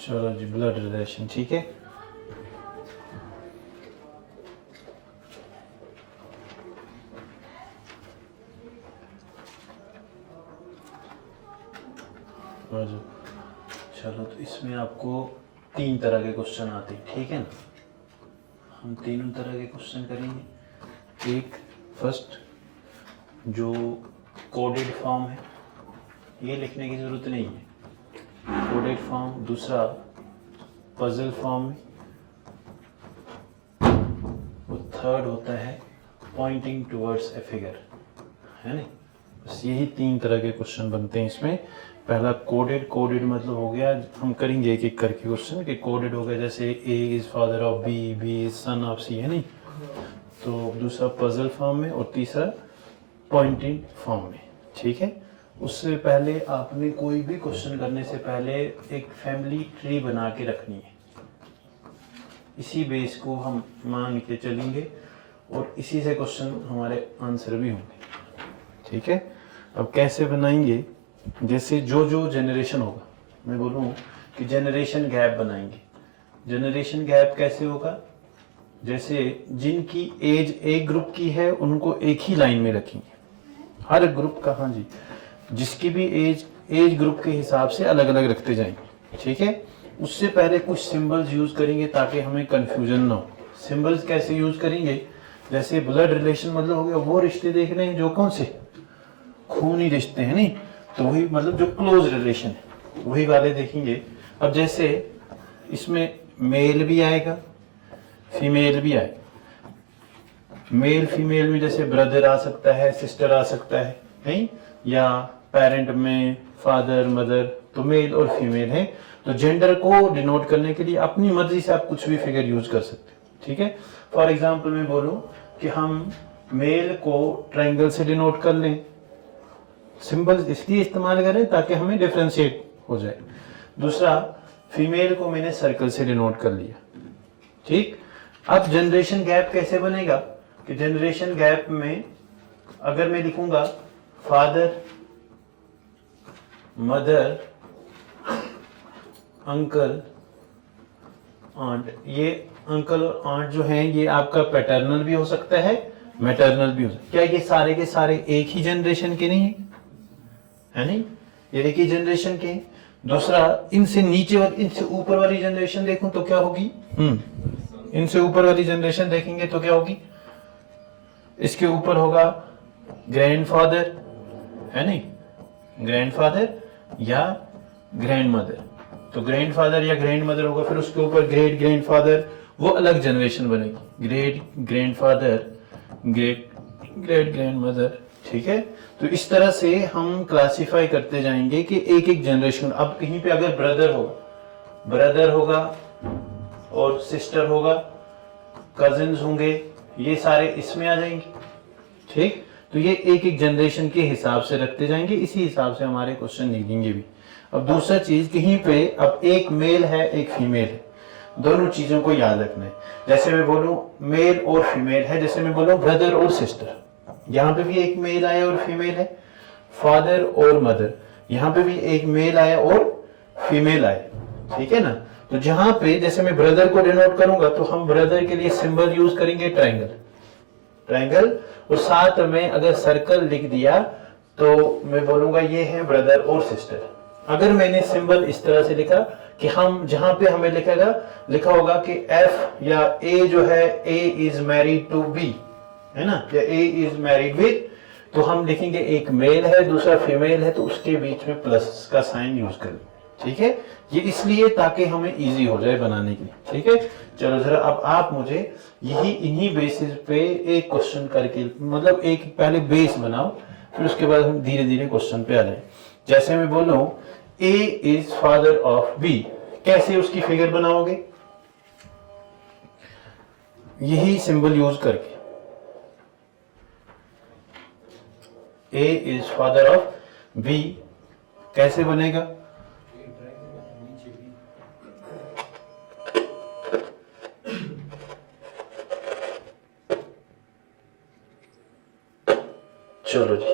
चलो जी, blood relation, ठीक है। चलो, तो इसमें आपको 3 तरह के क्वेश्चन आते हैं, ठीक है ना। हम तीनों तरह के क्वेश्चन करेंगे। एक फर्स्ट जो कोडेड फॉर्म है, ये लिखने की ज़रूरत नहीं है, कोडेड फॉर्म। दूसरा पजल फॉर्म में। और थर्ड होता है पॉइंटिंग टुवर्ड्स ए फिगर, है ना। बस यही 3 तरह के क्वेश्चन बनते हैं इसमें। पहला कोडेड मतलब हो गया, हम करेंगे एक एक करके क्वेश्चन कि कोडेड हो गया, जैसे A is father of B, B is son of C, है नहीं। तो दूसरा पजल फॉर्म में और तीसरा पॉइंटिंग फॉर्म में, ठीक है। उससे पहले आपने कोई भी क्वेश्चन करने से पहले एक फैमिली ट्री बना के रखनी है। इसी बेस को हम मान के चलेंगे और इसी से क्वेश्चन हमारे आंसर भी होंगे, ठीक है। अब कैसे बनाएंगे, जैसे जो जो जनरेशन होगा, मैं बोलूँ कि जनरेशन गैप बनाएंगे। जनरेशन गैप कैसे होगा, जैसे जिनकी एज एक ग्रुप की है उनको एक ही लाइन में रखेंगे, हर ग्रुप का, हाँ जी, जिसकी भी एज ग्रुप के हिसाब से अलग अलग रखते जाएंगे, ठीक है। उससे पहले कुछ सिंबल्स यूज करेंगे ताकि हमें कंफ्यूजन ना हो। सिंबल्स कैसे यूज करेंगे, जैसे ब्लड रिलेशन मतलब हो गया वो रिश्ते देख रहे हैं जो कौन से खूनी रिश्ते हैं, नहीं, तो वही मतलब जो क्लोज रिलेशन है वही वाले देखेंगे। अब जैसे इसमें मेल भी आएगा, फीमेल भी आएगा। मेल फीमेल में जैसे ब्रदर आ सकता है, सिस्टर आ सकता है, नहीं, या पेरेंट में फादर मदर, तो मेल और फीमेल है। तो जेंडर को डिनोट करने के लिए अपनी मर्जी से आप कुछ भी फिगर यूज कर सकते हैं, ठीक है। फॉर एग्जाम्पल मैं बोलूं कि हम मेल को ट्रायंगल से डिनोट कर लें, सिंबल इसलिए इस्तेमाल करें ताकि हमें डिफरेंशिएट हो जाए। दूसरा, फीमेल को मैंने सर्कल से डिनोट कर लिया, ठीक। अब जनरेशन गैप कैसे बनेगा, कि जनरेशन गैप में अगर मैं लिखूंगा फादर मदर अंकल आंट, ये अंकल और आंट जो हैं ये आपका पैटर्नल भी हो सकता है, मैटरनल भी हो सकता है। क्या ये सारे के सारे एक ही जनरेशन के नहीं है नहीं, ये एक ही जनरेशन के हैं। दूसरा, इनसे नीचे और इनसे ऊपर वाली जनरेशन देखूं तो क्या होगी, इनसे ऊपर वाली जनरेशन देखेंगे तो क्या होगी, इसके ऊपर होगा ग्रैंडफादर, है नहीं, ग्रैंडफादर या ग्रैंडमदर। तो ग्रैंडफादर या ग्रैंडमदर होगा, फिर उसके ऊपर ग्रेट ग्रैंडफादर, वो अलग जनरेशन बनेगी, ग्रेट ग्रैंडफादर, ग्रेट ग्रैंडमदर, ठीक है। तो इस तरह से हम क्लासिफाई करते जाएंगे कि एक एक जनरेशन। अब कहीं पे अगर ब्रदर होगा और सिस्टर होगा, कजिन्स होंगे, ये सारे इसमें आ जाएंगे, ठीक। तो ये एक एक जनरेशन के हिसाब से रखते जाएंगे, इसी हिसाब से हमारे क्वेश्चन निकलेंगे भी। अब दूसरा चीज, कहीं पे अब एक मेल है एक फीमेल है, दोनों चीजों को याद रखना है। जैसे मैं बोलूं मेल और फीमेल है, जैसे मैं बोलूं ब्रदर और सिस्टर, यहाँ पे भी एक मेल आया और फीमेल है। फादर और मदर, यहाँ पे भी एक मेल आया और फीमेल आया, ठीक है ना। तो जहां पे जैसे मैं ब्रदर को डिनोट करूंगा तो हम ब्रदर के लिए सिंबल यूज करेंगे ट्रायंगल, और साथ में अगर सर्कल लिख दिया तो मैं बोलूंगा ये है ब्रदर और सिस्टर। अगर मैंने सिंबल इस तरह से लिखा कि हम जहां पे हमें लिखा होगा कि एफ या ए जो है, A is married to be, है ना, या ए इज मैरिड विद, तो हम लिखेंगे एक मेल है दूसरा फीमेल है, तो उसके बीच में प्लस का साइन यूज करें, ठीक है। ये इसलिए ताकि हमें इजी हो जाए बनाने के लिए, ठीक है। चलो जरा अब आप मुझे यही इन्हीं बेसिस पे एक क्वेश्चन करके, मतलब एक पहले बेस बनाओ, फिर उसके बाद हम धीरे धीरे क्वेश्चन पे आ जाए। जैसे मैं बोलूं A is father of B, कैसे उसकी फिगर बनाओगे, यही सिंबल यूज करके। ए इज फादर ऑफ बी कैसे बनेगा, चलो जी,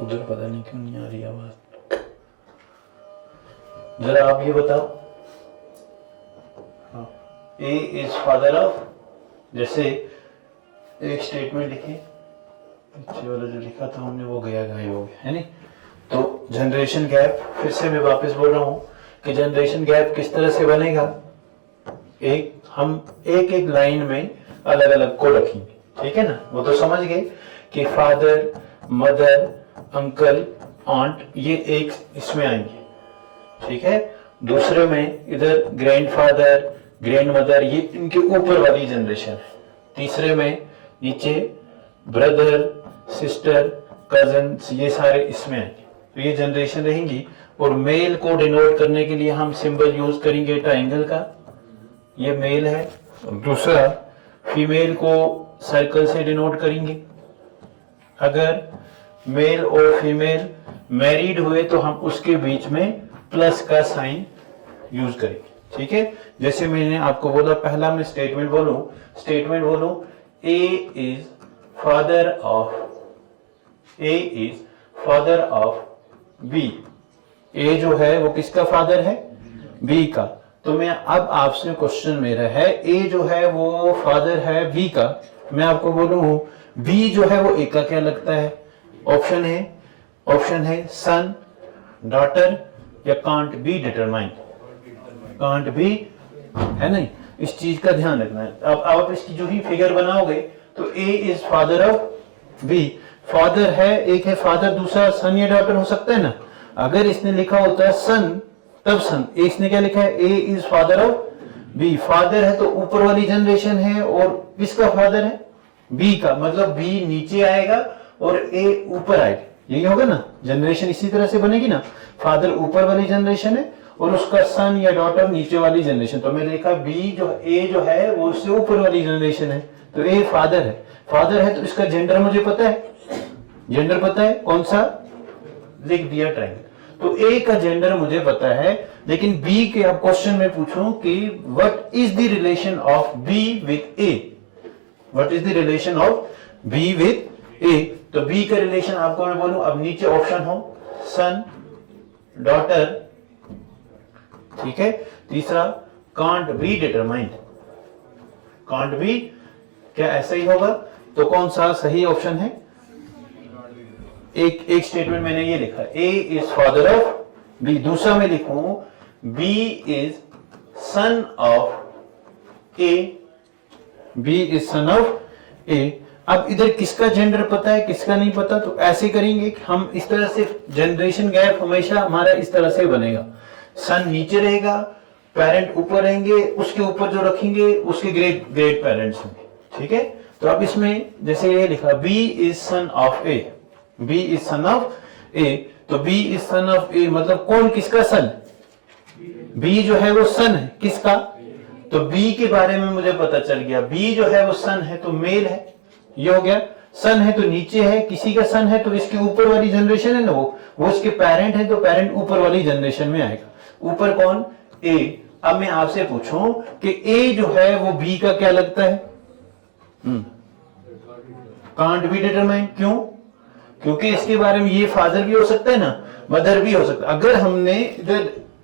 उधर पता नहीं क्यों नहीं आ रही आवाज, जरा आप ये बताओ ए इज फादर ऑफ, जैसे एक स्टेटमेंट लिखे, पीछे वाला जो लिखा था हमने वो गया गायब हो गया है नहीं। तो जनरेशन गैप, फिर से मैं वापस बोल रहा हूं कि जनरेशन गैप किस तरह से बनेगा, हम एक एक लाइन में अलग अलग को रखेंगे, ठीक है ना। वो तो समझ गए कि फादर, मदर, अंकल, आंट, ये एक इसमें आएंगे, ठीक है। दूसरे में इधर ग्रैंडफादर, ग्रैंड मदर, ये इनके ऊपर वाली जनरेशन है। तीसरे में नीचे ब्रदर, सिस्टर, कजन, ये सारे इसमें आएंगे। तो ये जनरेशन रहेंगी। और मेल को डिनोट करने के लिए हम सिंबल यूज करेंगे ट्रायंगल का, ये मेल है। और दूसरा फीमेल को सर्कल से डिनोट करेंगे। अगर मेल और फीमेल मैरिड हुए तो हम उसके बीच में प्लस का साइन यूज करेंगे, ठीक है। जैसे मैंने आपको बोला, पहला मैं स्टेटमेंट बोलूं, A is father of B. A जो है वो किसका फादर है, बी का। तो मैं अब आपसे क्वेश्चन मेरा है, ए जो है वो फादर है बी का, मैं आपको बोलूं बी जो है वो ए का क्या लगता है। ऑप्शन है सन, डॉटर या can't be determine, can't B है नहीं। इस चीज का ध्यान रखना है। अब आप इसकी जो ही फिगर बनाओगे तो A is father of B, father है, एक है फादर, दूसरा सन या डॉटर हो सकता है ना। अगर इसने लिखा होता है सन तब सन, इसने क्या लिखा है, A is father of B. Father है तो ऊपर वाली जनरेशन है, और किसका फादर है, बी का, मतलब बी नीचे आएगा और ए ऊपर आएगा, यही होगा ना। जनरेशन इसी तरह से बनेगी ना, फादर ऊपर वाली जनरेशन है और उसका सन या डॉटर नीचे वाली जनरेशन। तो मैंने लिखा बी जो ए जो है वो उससे ऊपर वाली जनरेशन है, तो ए फादर है तो इसका जेंडर मुझे पता है, जेंडर पता है कौन सा, लिख दिया ट्रायंगल। तो ए का जेंडर मुझे पता है, लेकिन बी के अब क्वेश्चन में पूछूं कि what is the relation of B with A, what is the relation of B with A. तो बी का रिलेशन आपको मैं बोलूं, अब नीचे ऑप्शन हो सन, डॉटर, ठीक है। तीसरा can't be determined, can't be, क्या ऐसा ही होगा। तो कौन सा सही ऑप्शन है, एक स्टेटमेंट मैंने ये लिखा, A is father of B. दूसरा मैं लिखूं B is son of A, B is son of A. अब इधर किसका जेंडर पता है, किसका नहीं पता, तो ऐसे करेंगे कि हम इस तरह से, जनरेशन गैप हमेशा हमारा इस तरह से बनेगा, सन नीचे रहेगा, पेरेंट ऊपर रहेंगे, उसके ऊपर जो रखेंगे उसके ग्रेट पेरेंट्स होंगे, ठीक है। तो अब इसमें जैसे ये लिखा B is son of A, B is son of A, तो B is son of A मतलब कौन, किसका सन, बी जो है वो सन है किसका। तो बी के बारे में मुझे पता चल गया, बी जो है वो सन है तो मेल है, ये हो गया। सन है तो नीचे है, किसी का सन है तो इसके ऊपर वाली जनरेशन है ना, वो इसके पेरेंट है तो पेरेंट ऊपर वाली जनरेशन में आएगा। ऊपर कौन, ए। अब मैं आपसे पूछूं कि ए जो है वो बी का क्या लगता है, कांट बी डिटरमाइन, क्यों, क्योंकि इसके बारे में ये फादर भी हो सकता है ना, मदर भी हो सकता है। अगर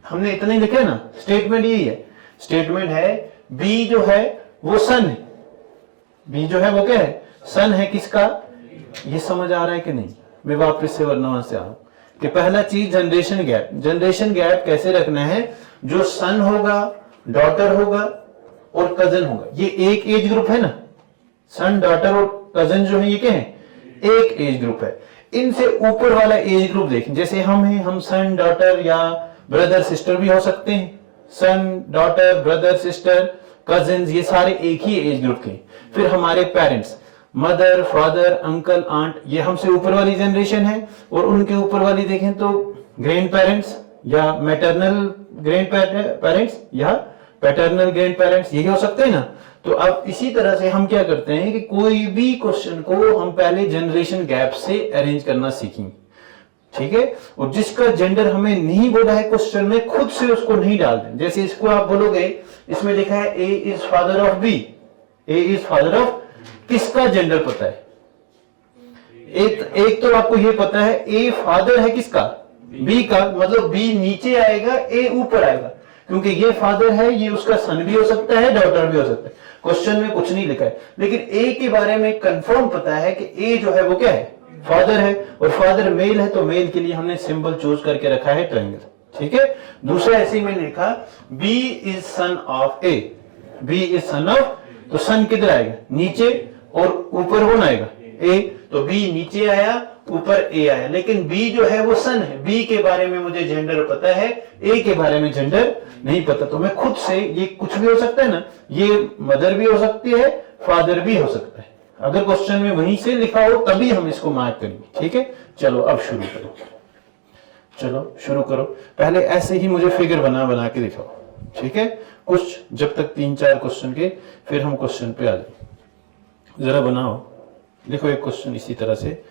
हमने इतना ही लिखा है ना, स्टेटमेंट यही है, स्टेटमेंट है बी जो है वो सन है, बी जो है वो क्या है, सन है किसका। ये समझ आ रहा है कि नहीं, मैं वापस से वरना से आ रहा हूं कि पहला चीज जनरेशन गैप कैसे रखना है, जो सन होगा, डॉटर होगा और कजन होगा, ये एक एज ग्रुप है ना, सन, डॉटर और कजन जो है ये क्या है, एक एज ग्रुप है। इनसे ऊपर वाला एज ग्रुप देखें, जैसे हम हैं, हम सन, डॉटर या ब्रदर सिस्टर भी हो सकते हैं, son, daughter, brother, sister, cousins, ये सारे एक ही एज ग्रुप के। फिर हमारे parents, mother, father, uncle, aunt, ये हमसे ऊपर वाली जनरेशन है, और उनके ऊपर वाली देखें तो ग्रैंड पेरेंट्स या मैटरनल ग्रैंड पेरेंट्स या पैटर्नल ग्रैंड पेरेंट्स, यही हो सकते हैं ना। तो अब इसी तरह से हम क्या करते हैं कि कोई भी क्वेश्चन को हम पहले जनरेशन गैप से अरेंज करना सीखेंगे, ठीक है। और जिसका जेंडर हमें नहीं बोला है क्वेश्चन में, खुद से उसको नहीं डाल दें। जैसे इसको आप बोलोगे, इसमें लिखा है A is father of B, A is father of, किसका जेंडर पता है, एक तो आपको ये पता है ए फादर है किसका, बी का, मतलब बी नीचे आएगा, ए ऊपर आएगा, क्योंकि ये फादर है, ये उसका सन भी हो सकता है, डॉटर भी हो सकता है। क्वेश्चन में कुछ नहीं लिखा है, लेकिन ए के बारे में कंफर्म पता है कि ए जो है वो क्या है, फादर है, और फादर मेल है, तो मेल के लिए हमने सिंबल चूज करके रखा है ट्रायंगल। ठीक है। दूसरा ऐसे ही मैंने लिखा B is son of A, B is son of, तो सन किधर आएगा, नीचे, और ऊपर कौन आएगा, ए, तो बी नीचे आया, ऊपर ए आया, लेकिन बी जो है वो सन है, बी के बारे में मुझे जेंडर पता है, ए के बारे में जेंडर नहीं पता, तो मैं खुद से, ये कुछ भी हो सकता है ना, ये मदर भी हो सकती है, फादर भी हो सकता है, अगर क्वेश्चन में वहीं से लिखा हो तभी हम इसको मार्क करेंगे। ठीक है, चलो अब शुरू करो, चलो शुरू करो। पहले ऐसे ही मुझे फिगर बना के दिखाओ। ठीक है, कुछ जब तक 3-4 क्वेश्चन के, फिर हम क्वेश्चन पे आ जाए। जरा बनाओ, देखो एक क्वेश्चन इसी तरह से,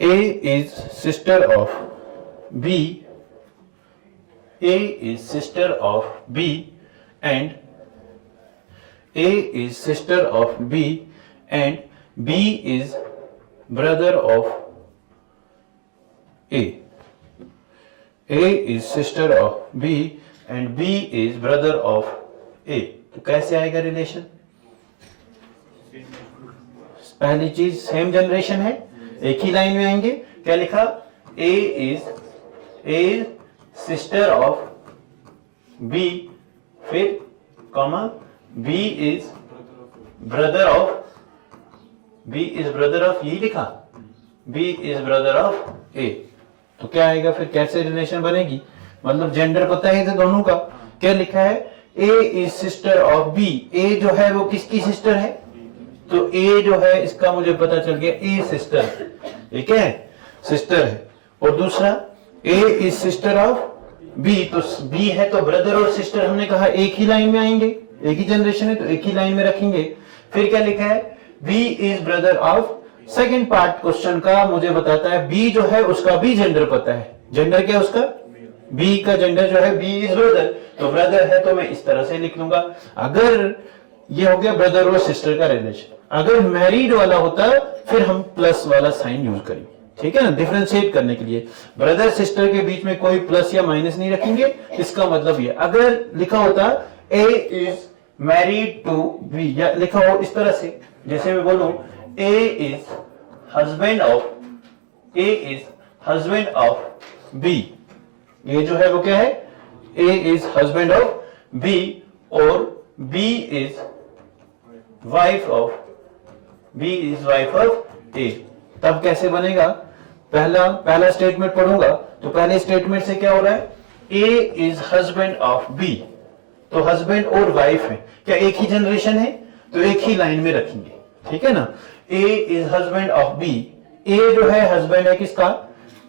A is sister of B, A is sister of B, and A is sister of B, and B is brother of A. A is sister of B, and B is brother of A. तो कैसे आएगा relation? पहली चीज same generation है, एक ही line में आएंगे। क्या लिखा, A is sister of B, फिर comma B is brother of, B is brother of, यही लिखा, B is brother of A। तो क्या आएगा फिर, कैसे रिलेशन बनेगी, मतलब जेंडर पता है दोनों का। क्या लिखा है, A is sister of B, A जो है वो किसकी सिस्टर है, तो A जो है इसका मुझे पता चल गया, A सिस्टर, ठीक है, सिस्टर है। और दूसरा A is sister of B, तो B है तो ब्रदर और सिस्टर हमने कहा एक ही लाइन में आएंगे, एक ही जनरेशन है तो एक ही लाइन में रखेंगे। फिर क्या लिखा है, B is brother of, second part question का मुझे बताता है B जो है उसका भी जेंडर पता है, जेंडर क्या उसका, B का जेंडर जो है B इज ब्रदर, तो ब्रदर है तो मैं इस तरह से लिख लूंगा। अगर ये हो गया ब्रदर और सिस्टर का रिलेशन, अगर मैरिड वाला होता फिर हम प्लस वाला साइन यूज करेंगे, ठीक है ना, डिफरेंशिएट करने के लिए। ब्रदर सिस्टर के बीच में कोई प्लस या माइनस नहीं रखेंगे, इसका मतलब ये, अगर लिखा होता A is married to B, या लिखा हो इस तरह से, जैसे मैं बोलूं A is husband of, A is husband of B, ये जो है वो क्या है, A is husband of B, और B is wife of, B is wife of A। तब कैसे बनेगा, पहला स्टेटमेंट पढ़ूंगा, तो पहले स्टेटमेंट से क्या हो रहा है, A is husband of B, तो हस्बैंड और वाइफ है, क्या एक ही जनरेशन है, तो एक ही लाइन में रखेंगे, ठीक है ना। A is husband of B, A जो है हस्बैंड है किसका,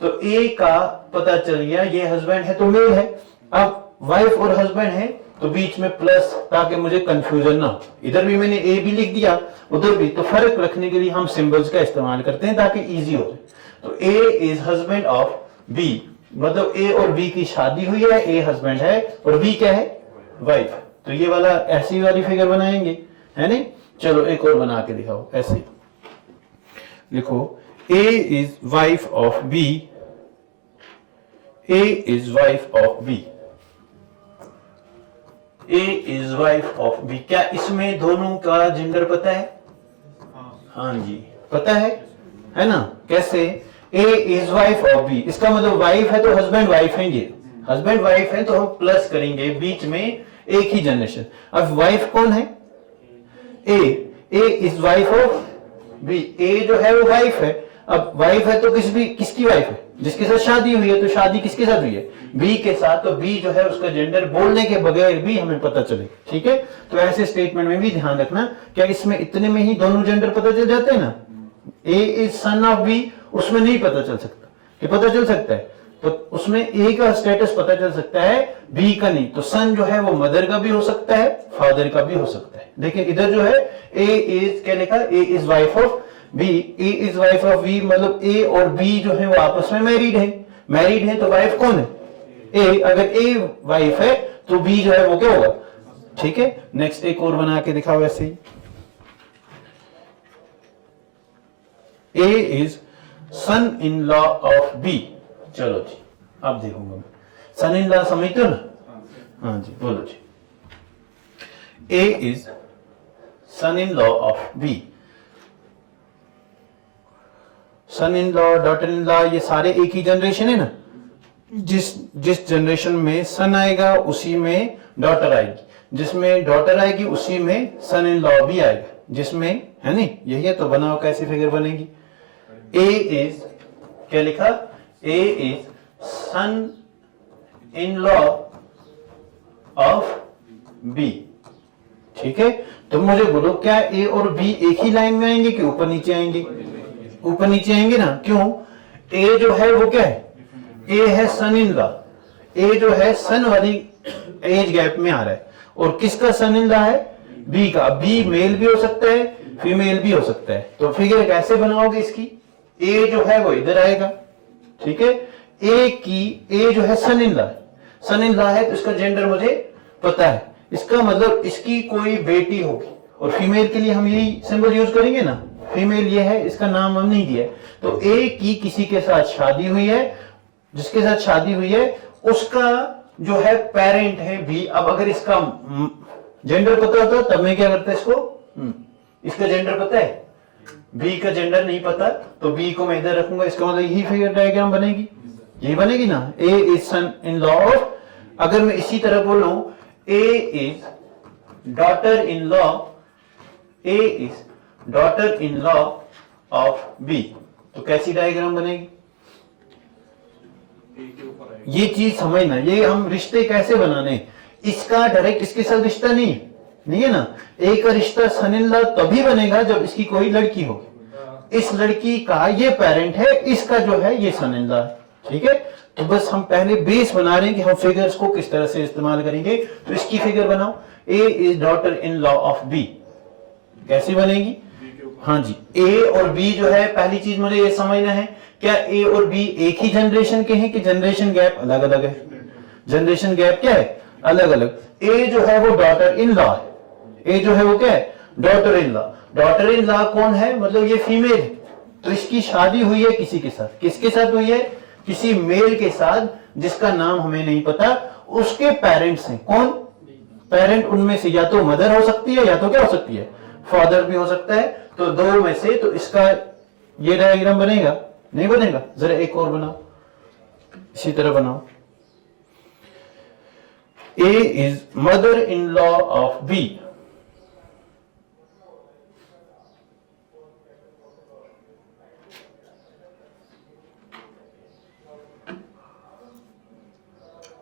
तो A का पता चल गया, ये हस्बैंड है तो मेल है। अब वाइफ और हस्बैंड है तो बीच में प्लस, ताकि मुझे कंफ्यूजन ना हो, इधर भी मैंने A भी लिख दिया उधर भी, तो फर्क रखने के लिए हम सिंबल्स का इस्तेमाल करते हैं ताकि इजी हो जाए। तो A is husband of B, मतलब A और B की शादी हुई है, A हस्बैंड है और B क्या है, वाइफ। तो ये वाला ऐसी वाली फिगर बनाएंगे, है नहीं। चलो एक और बना के दिखाओ, ऐसे लिखो, A is wife of B, A is wife of B, A is wife of B। क्या इसमें दोनों का जेंडर पता है, हाँ जी पता है ना। कैसे, A is wife of B, इसका मतलब वाइफ है तो हस्बैंड वाइफ है, ये हस्बैंड वाइफ है तो हम प्लस करेंगे, बीच में एक ही जनरेशन। अब वाइफ कौन है, A is wife of B, A जो है वो वाइफ है। अब वाइफ है तो किसकी वाइफ है, जिसके साथ शादी हुई है, तो शादी किसके साथ हुई है, B के साथ, तो B जो है उसका जेंडर बोलने के बगैर भी हमें पता चले, ठीक है। तो ऐसे स्टेटमेंट में भी ध्यान रखना, क्या इसमें इतने में ही दोनों जेंडर पता चल जाते हैं ना। A is son of B, उसमें नहीं पता चल सकता, कि पता चल सकता है, तो उसमें A का स्टेटस पता चल सकता है, B का नहीं। तो सन जो है वो मदर का भी हो सकता है, फादर का भी हो सकता है। लेकिन इधर जो है A इज क्या लिखा, A is wife of B, A is wife of B, मतलब A और B जो है वो आपस में मैरिड है, तो वाइफ कौन है, A। अगर A वाइफ है तो B जो है वो क्या होगा, ठीक है। नेक्स्ट एक और बना के दिखाओ ऐसे ही, A is son in law of B। चलो जी अब देखूंगा मैं, सन इन लॉ समझते हो ना, हाँ जी बोलो जी। A is son-in-law of B। son-in-law, daughter-in-law ये सारे एक ही जनरेशन है ना। जिस जिस जनरेशन में सन आएगा उसी में डॉटर आएगी, जिसमें डॉटर आएगी उसी में सन इन लॉ भी आएगा, जिसमें है नहीं, यही है। तो बनाओ कैसी फिगर बनेगी। ए इज क्या लिखा, A is son in law of B. ठीक है, तो मुझे बोलो क्या ए और बी एक ही लाइन में आएंगे कि ऊपर नीचे आएंगे? ऊपर नीचे आएंगे ना। क्यों? ए जो है वो क्या है, ए है सन इन लॉ। ए जो है सन वाली एज गैप में आ रहा है, और किसका सन इन लॉ है? बी का। बी मेल भी हो सकता है, फीमेल भी हो सकता है। तो फिगर कैसे बनाओगे इसकी? ए जो है वो इधर आएगा, ठीक है। ए जो है सन इन लॉ है, सन इन लॉ है तो इसका जेंडर मुझे पता है। इसका मतलब इसकी कोई बेटी होगी, और फीमेल के लिए हम यही सिंबल यूज करेंगे ना। फीमेल ये है, इसका नाम हम नहीं दिया है। तो ए की किसी के साथ शादी हुई है, जिसके साथ शादी हुई है उसका जो है पेरेंट है बी। अब अगर इसका जेंडर पता होता तब मैं क्या करता इसको, इसका जेंडर पता है, बी का जेंडर नहीं पता, तो बी को मैं इधर रखूंगा। इसका मतलब यही फिगर डायग्राम बनेगी, यही बनेगी ना। A is son in law of, अगर मैं इसी तरह बोलूं A is daughter in law, A is daughter in law of B, तो कैसी डायग्राम बनेगी? ये चीज समझना, ये हम रिश्ते कैसे बनाने, इसका डायरेक्ट इसके साथ रिश्ता नहीं है ना। एक का रिश्ता सन इन लॉ तभी बनेगा जब इसकी कोई लड़की हो। इस लड़की का ये पेरेंट है, इसका जो है ये सन इन लॉ है, ठीक है। तो बस हम पहले बेस बना रहे हैं कि हम फिगर्स को किस तरह से इस्तेमाल करेंगे। तो इसकी फिगर बनाओ, A is daughter in law of B, कैसी बनेगी? हाँ जी, ए और बी जो है, पहली चीज मुझे ये समझना है, क्या ए और बी एक ही जनरेशन के हैं कि जनरेशन गैप अलग अलग है? जनरेशन गैप क्या है? अलग अलग। ए जो है वो डॉटर इन लॉ है, ए जो है वो क्या है? Daughter in law. Daughter in law कौन है? मतलब ये फीमेल है, तो इसकी शादी हुई है किसी के साथ। किसके साथ हुई है? किसी मेल के साथ, जिसका नाम हमें नहीं पता। उसके पेरेंट्स हैं कौन? पेरेंट उनमें से या तो मदर हो सकती है, या तो क्या हो सकती है? फादर भी हो सकता है। तो दो में से, तो इसका ये डायग्राम बनेगा? नहीं बनेगा। जरा एक और बनाओ, इसी तरह बनाओ। A is mother in law of B,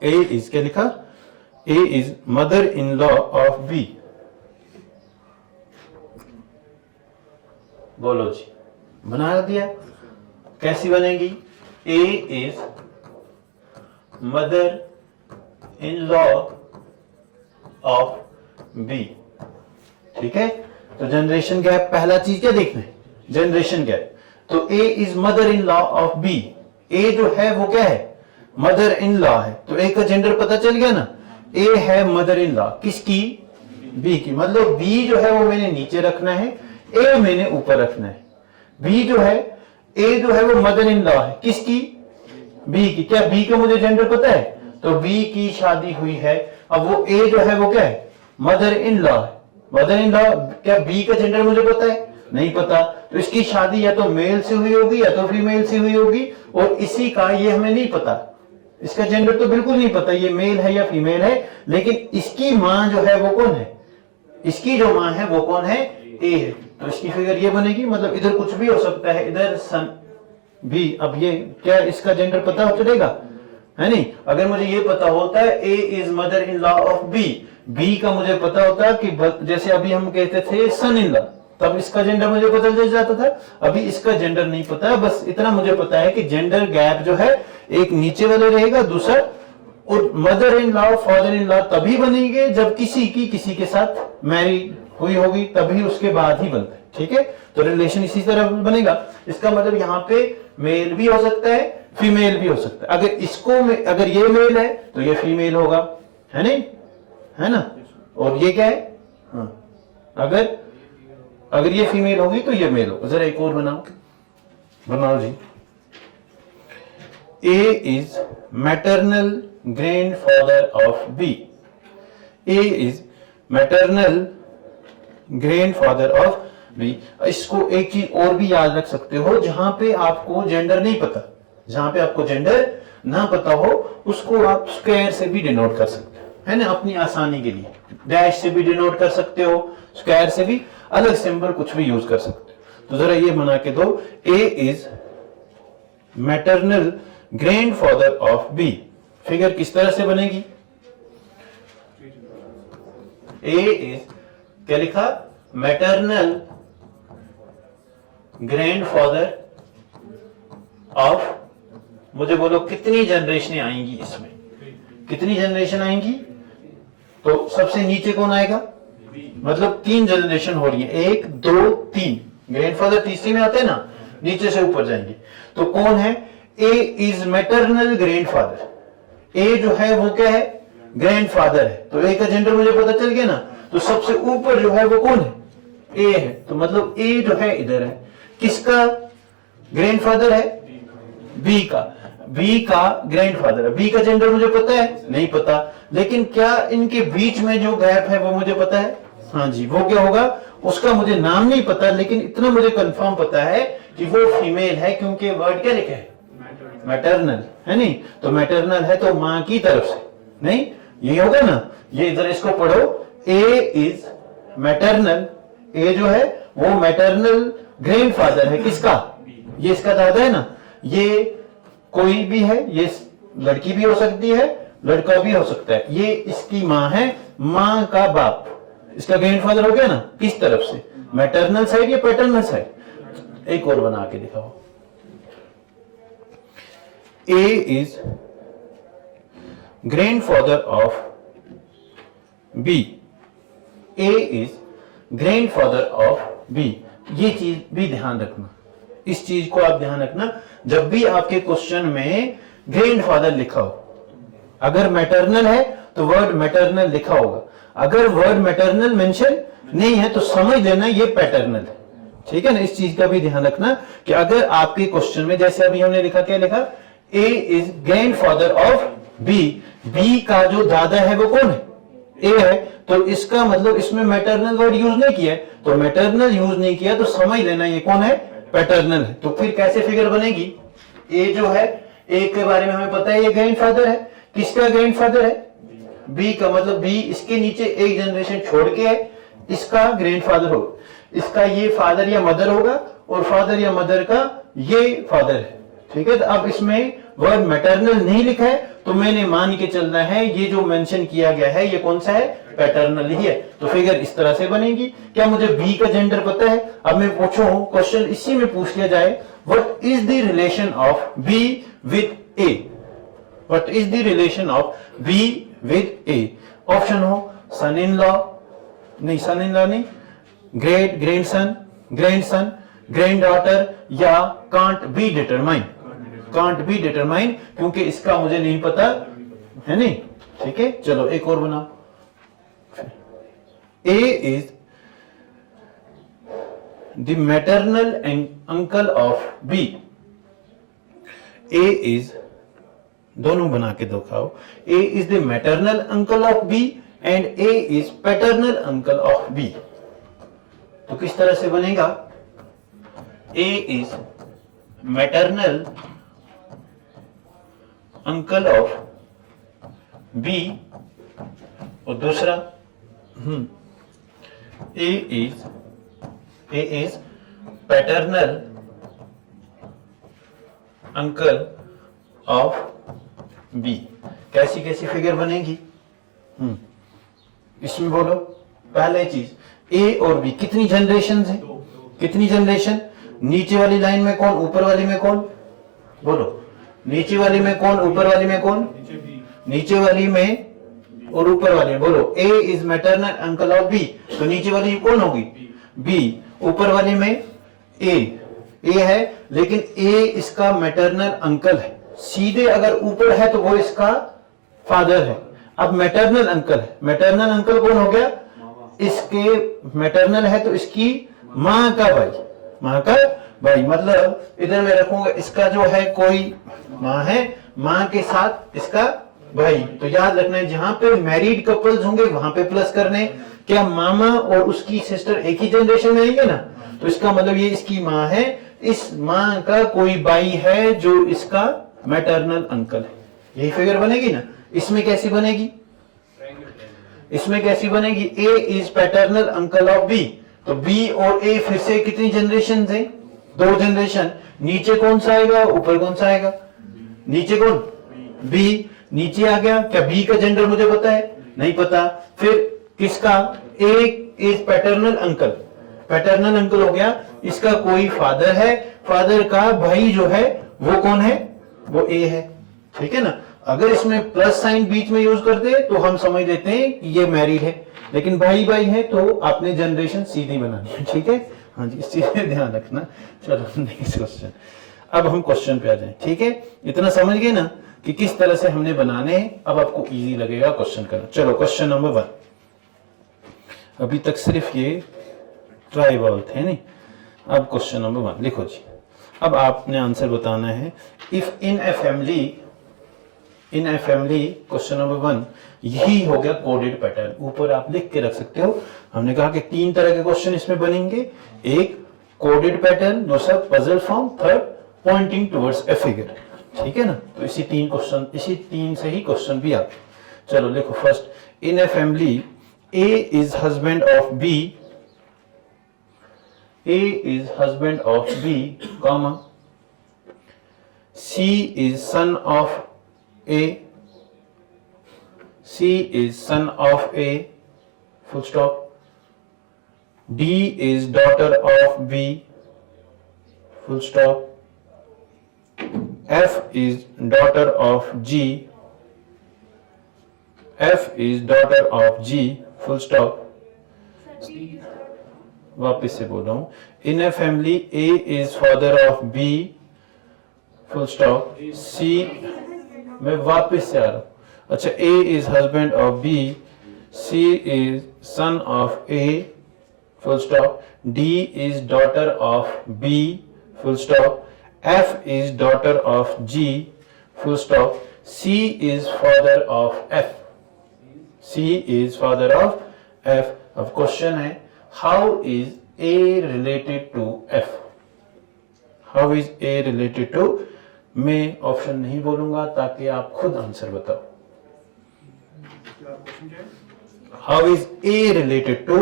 A is क्या लिखा? A is mother in law of B. बोलो जी, बना दिया। कैसी बनेगी? A is mother in law of B, ठीक है। तो जनरेशन गैप, पहला चीज क्या देखना है? Generation gap. तो A is mother in law of B, A जो है वो क्या है? मदर इन लॉ है। तो ए का जेंडर पता चल गया ना। ए है मदर इन लॉ किसकी? बी की। मतलब बी जो है वो मैंने नीचे रखना है, ए मैंने ऊपर रखना है। बी जो है, ए जो है वो मदर इन लॉ है किसकी? बी की। क्या बी का मुझे जेंडर पता है? तो बी की शादी हुई है। अब वो ए जो है वो क्या है? मदर इन लॉ है। मदर इन लॉ, क्या बी का जेंडर मुझे पता है? नहीं पता। तो इसकी शादी या तो मेल से हुई होगी या तो फीमेल से हुई होगी, और इसी का ये हमें नहीं पता, इसका जेंडर तो बिल्कुल नहीं पता ये मेल है या फीमेल है। लेकिन इसकी मां जो है वो कौन है? इसकी जो मां है वो कौन है? ए है। तो इसकी फिगर ये बनेगी। मतलब इधर कुछ भी हो सकता है, इधर सन बी। अब ये क्या इसका जेंडर पता हो चलेगा? है नहीं। अगर मुझे ये पता होता है A is mother in law of B, B का मुझे पता होता कि जैसे अभी हम कहते थे सन इन लॉ, तब इसका जेंडर मुझे पता चल जाता था। अभी इसका जेंडर नहीं पता है। बस इतना मुझे पता है कि जेंडर गैप जो है, एक नीचे वाले रहेगा, दूसरा, और mother in law father in law तभी बनेंगे जब किसी की किसी के साथ मैरिज हुई होगी, तभी उसके बाद ही बनता है, ठीक है। तो रिलेशन इसी तरह बनेगा। इसका मतलब यहाँ पे मेल भी हो सकता है, फीमेल भी हो सकता है। अगर इसको अगर ये मेल है तो ये फीमेल होगा, है नहीं, है ना। और ये क्या है? हाँ, अगर ये फीमेल होगी तो ये मेल होगा। जरा एक और बनाओ जी। A is maternal grandfather of B, A is maternal grandfather of B. इसको एक चीज और भी याद रख सकते हो, जहां पे आपको जेंडर नहीं पता, जहां पे आपको जेंडर ना पता हो उसको आप स्क्वायर से भी डिनोट कर सकते हो, है ना, अपनी आसानी के लिए। डैश से भी डिनोट कर सकते हो, स्क्वायर से भी, अलग सिंबल कुछ भी यूज कर सकते हो। तो जरा ये बना के दो, A is maternal grandfather of B. Figure किस तरह से बनेगी? ए इज क्या लिखा? मैटरनल ग्रैंडफादर ऑफ, मुझे बोलो कितनी जनरेशन आएंगी इसमें, कितनी जनरेशन आएंगी? तो सबसे नीचे कौन आएगा? मतलब 3 जनरेशन हो रही है, 1 2 3, ग्रैंडफादर तीसरी में आते हैं ना, नीचे से ऊपर जाएंगे। तो कौन है? A is maternal grandfather. ए जो है वो क्या है? ग्रैंडफादर है। तो ए का जेंडर मुझे पता चल गया ना। तो सबसे ऊपर जो है वो कौन है? ए है। तो मतलब ए जो है इधर है, किसका ग्रैंडफादर है? बी का। बी का ग्रैंडफादर है। बी का जेंडर मुझे पता है? नहीं पता। लेकिन क्या इनके बीच में जो गैप है वो मुझे पता है? हाँ जी। वो क्या होगा? उसका मुझे नाम नहीं पता, लेकिन इतना मुझे कंफर्म पता है कि वो फीमेल है, क्योंकि वर्ड क्या लिखा है? मैटरनल, है नहीं? तो मैटरनल है तो मां की तरफ से, नहीं यही होगा ना। ये इधर इसको पढ़ो, ए इज मैटरनल, ए जो है वो मैटरनल ग्रैंडफादर है, किसका? ये इसका दादा है ना। ये कोई भी है, ये लड़की भी हो सकती है, लड़का भी हो सकता है। ये इसकी मां है, मां का बाप, इसका ग्रैंडफादर हो गया ना। किस तरफ से? मैटरनल साइड या पैटर्नल साइड? एक और बना के दिखाओ। A is grandfather of B. A is grandfather of B. ये चीज भी ध्यान रखना, इस चीज को आप ध्यान रखना जब भी आपके क्वेश्चन में ग्रैंडफादर लिखा हो। अगर मैटरनल है तो वर्ड मैटरनल लिखा होगा, अगर वर्ड मैटरनल मेंशन नहीं है तो समझ लेना ये पैटर्नल है, ठीक है ना। इस चीज का भी ध्यान रखना कि अगर आपके क्वेश्चन में, जैसे अभी हमने लिखा, क्या लिखा? A is grandfather of B. B का जो दादा है वो कौन है? ए है। तो इसका मतलब इसमें मैटरनल वर्ड यूज नहीं किया है, तो मैटरनल यूज नहीं किया तो समझ लेना ये कौन है? पैटर्नल है। तो फिर कैसे फिगर बनेगी? ए जो है, ए के बारे में हमें पता है ये ग्रैंडफादर है। किसका ग्रैंडफादर है? बी का। मतलब बी इसके नीचे एक जनरेशन छोड़ के है, इसका ग्रैंडफादर हो। इसका ये फादर या मदर होगा, और फादर या मदर का ये फादर है, ठीक है। तो अब इसमें वर्ड मैटरनल नहीं लिखा है, तो मैंने मान के चलना है ये जो मेंशन किया गया है ये कौन सा है? पैटर्नल ही है। तो फिगर इस तरह से बनेगी। क्या मुझे बी का जेंडर पता है? अब मैं पूछूं, क्वेश्चन इसी में पूछ लिया जाए, what is the relation of B with A? What is the relation of B with A? Option हो सन इन लॉ, नहीं सन इन लॉ नहीं, great grandson, grandson, grand daughter, या can't be determine. Can't be determine, क्योंकि इसका मुझे नहीं पता है, नहीं, ठीक है। चलो एक और बनाओ। A is the maternal uncle of B. A is, दोनों बना के दिखाओ। A is the maternal uncle of B and A is paternal uncle of B. तो किस तरह से बनेगा? A is maternal uncle of B, और दूसरा A is paternal uncle of B. कैसी कैसी फिगर बनेगी? इसमें बोलो। पहले चीज, ए और बी कितनी जनरेशन है? कितनी जनरेशन? नीचे वाली लाइन में कौन, ऊपर वाली में कौन? बोलो। नीचे वाली में कौन, ऊपर वाली में कौन? नीचे वाली में और ऊपर वाली में। बोलो। A is maternal uncle of B, तो नीचे वाली कौन होगी? बी। ऊपर वाली में ए है, लेकिन ए इसका मैटरनल अंकल है। सीधे अगर ऊपर है तो वो इसका फादर है। अब मैटरनल अंकल है, मैटरनल अंकल कौन हो गया? इसके मैटरनल है तो इसकी मां का भाई, मां का भाई। मतलब इधर मैं रखूंगा, इसका जो है कोई मां है, मां के साथ इसका भाई। तो याद रखना है जहां पे मैरिड कपल्स होंगे वहां पे प्लस करने। क्या मामा और उसकी सिस्टर एक ही जनरेशन में आएंगे ना, तो इसका मतलब ये इसकी माँ है, इस माँ का कोई भाई है जो इसका मैटरनल अंकल है, यही फिगर बनेगी ना। इसमें कैसी बनेगी, इसमें कैसी बनेगी, A is paternal uncle of B, तो बी और ए फिर से कितनी जनरेशन है, 2 जनरेशन। नीचे कौन सा आएगा, ऊपर कौन सा आएगा, नीचे कौन, बी नीचे आ गया। क्या बी का जेंडर मुझे पता है, नहीं पता। फिर किसका, A is paternal uncle, paternal uncle हो गया, इसका कोई फादर है, फादर का भाई जो है वो कौन है, वो ए है, ठीक है ना। अगर इसमें प्लस साइन बीच में यूज करते तो हम समझ लेते हैं कि ये मैरिड है, लेकिन भाई भाई है तो आपने जनरेशन सीधी बनानी है, ठीक है। हाँ जी, इस चीज में ध्यान रखना। चलो नेक्स्ट क्वेश्चन, अब हम क्वेश्चन पे आ जाए, ठीक है। इतना समझ गए ना कि किस तरह से हमने बनाने हैं, अब आपको इजी लगेगा क्वेश्चन करना। चलो क्वेश्चन नंबर 1, अभी तक सिर्फ ये ट्राइबल थे नहीं, अब क्वेश्चन नंबर 1 लिखो जी। अब आपने आंसर बताना है, if in a family, in a family, question number 1 यही हो गया कोडेड पैटर्न। ऊपर आप लिख के रख सकते हो। हमने कहा कि 3 तरह के क्वेश्चन इसमें बनेंगे, एक कोडेड पैटर्न, दूसरा puzzle form, third pointing towards a figure, ठीक है ना। तो इसी 3 क्वेश्चन, इसी 3 से ही क्वेश्चन भी आते। चलो लिखो first, in a family A is husband of B, A is husband of B, comma, C is son of A, C is son of A, full stop. D is daughter of B, full stop. F is daughter of G, F is daughter of G, full stop. वापस से बोल रहा हूं, in a family A is father of B, full stop. C, मैं वापस से आ रहा हूं, अच्छा, A is husband of B, C is son of A, full stop. D is daughter of B, full stop. F is daughter of G, full stop. C is father of F, C is father of F. अब question है, how is A related to F? How is A related to? मैं option नहीं बोलूंगा ताकि आप खुद answer बताओ। How is A related to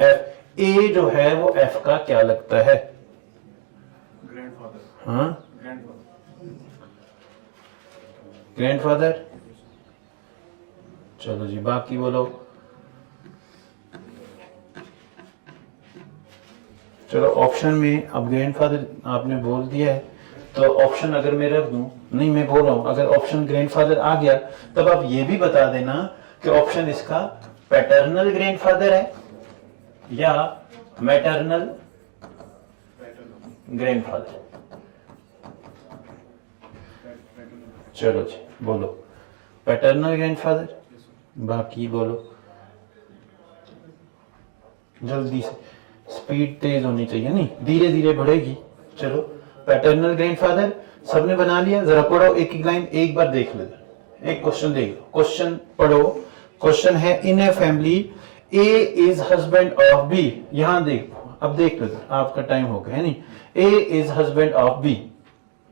F? A जो है वो एफ का क्या लगता है? ग्रैंडफादर। हाँ, ग्रैंडफादर। चलो जी बाकी बोलो। चलो ऑप्शन में अब ग्रैंडफादर आपने बोल दिया है, तो ऑप्शन अगर मैं रख दूं, नहीं मैं बोल रहा हूं, अगर ऑप्शन ग्रैंडफादर आ गया तब आप ये भी बता देना कि ऑप्शन इसका पैटर्नल ग्रैंडफादर है या मैटरनल ग्रैंडफादर। चलो जी बोलो, पैटर्नल ग्रैंडफादर, बाकी बोलो जल्दी से, स्पीड तेज होनी चाहिए, नहीं धीरे धीरे बढ़ेगी। चलो पैटर्नल ग्रैंडफादर सबने बना लिया, जरा पढ़ो एक एक लाइन, एक बार देख लो, एक क्वेश्चन देख लो, क्वेश्चन पढ़ो। क्वेश्चन है, in a family A is husband of B, यहां देखो, अब देख लो, आपका टाइम हो गया है नहीं। ए is husband of B,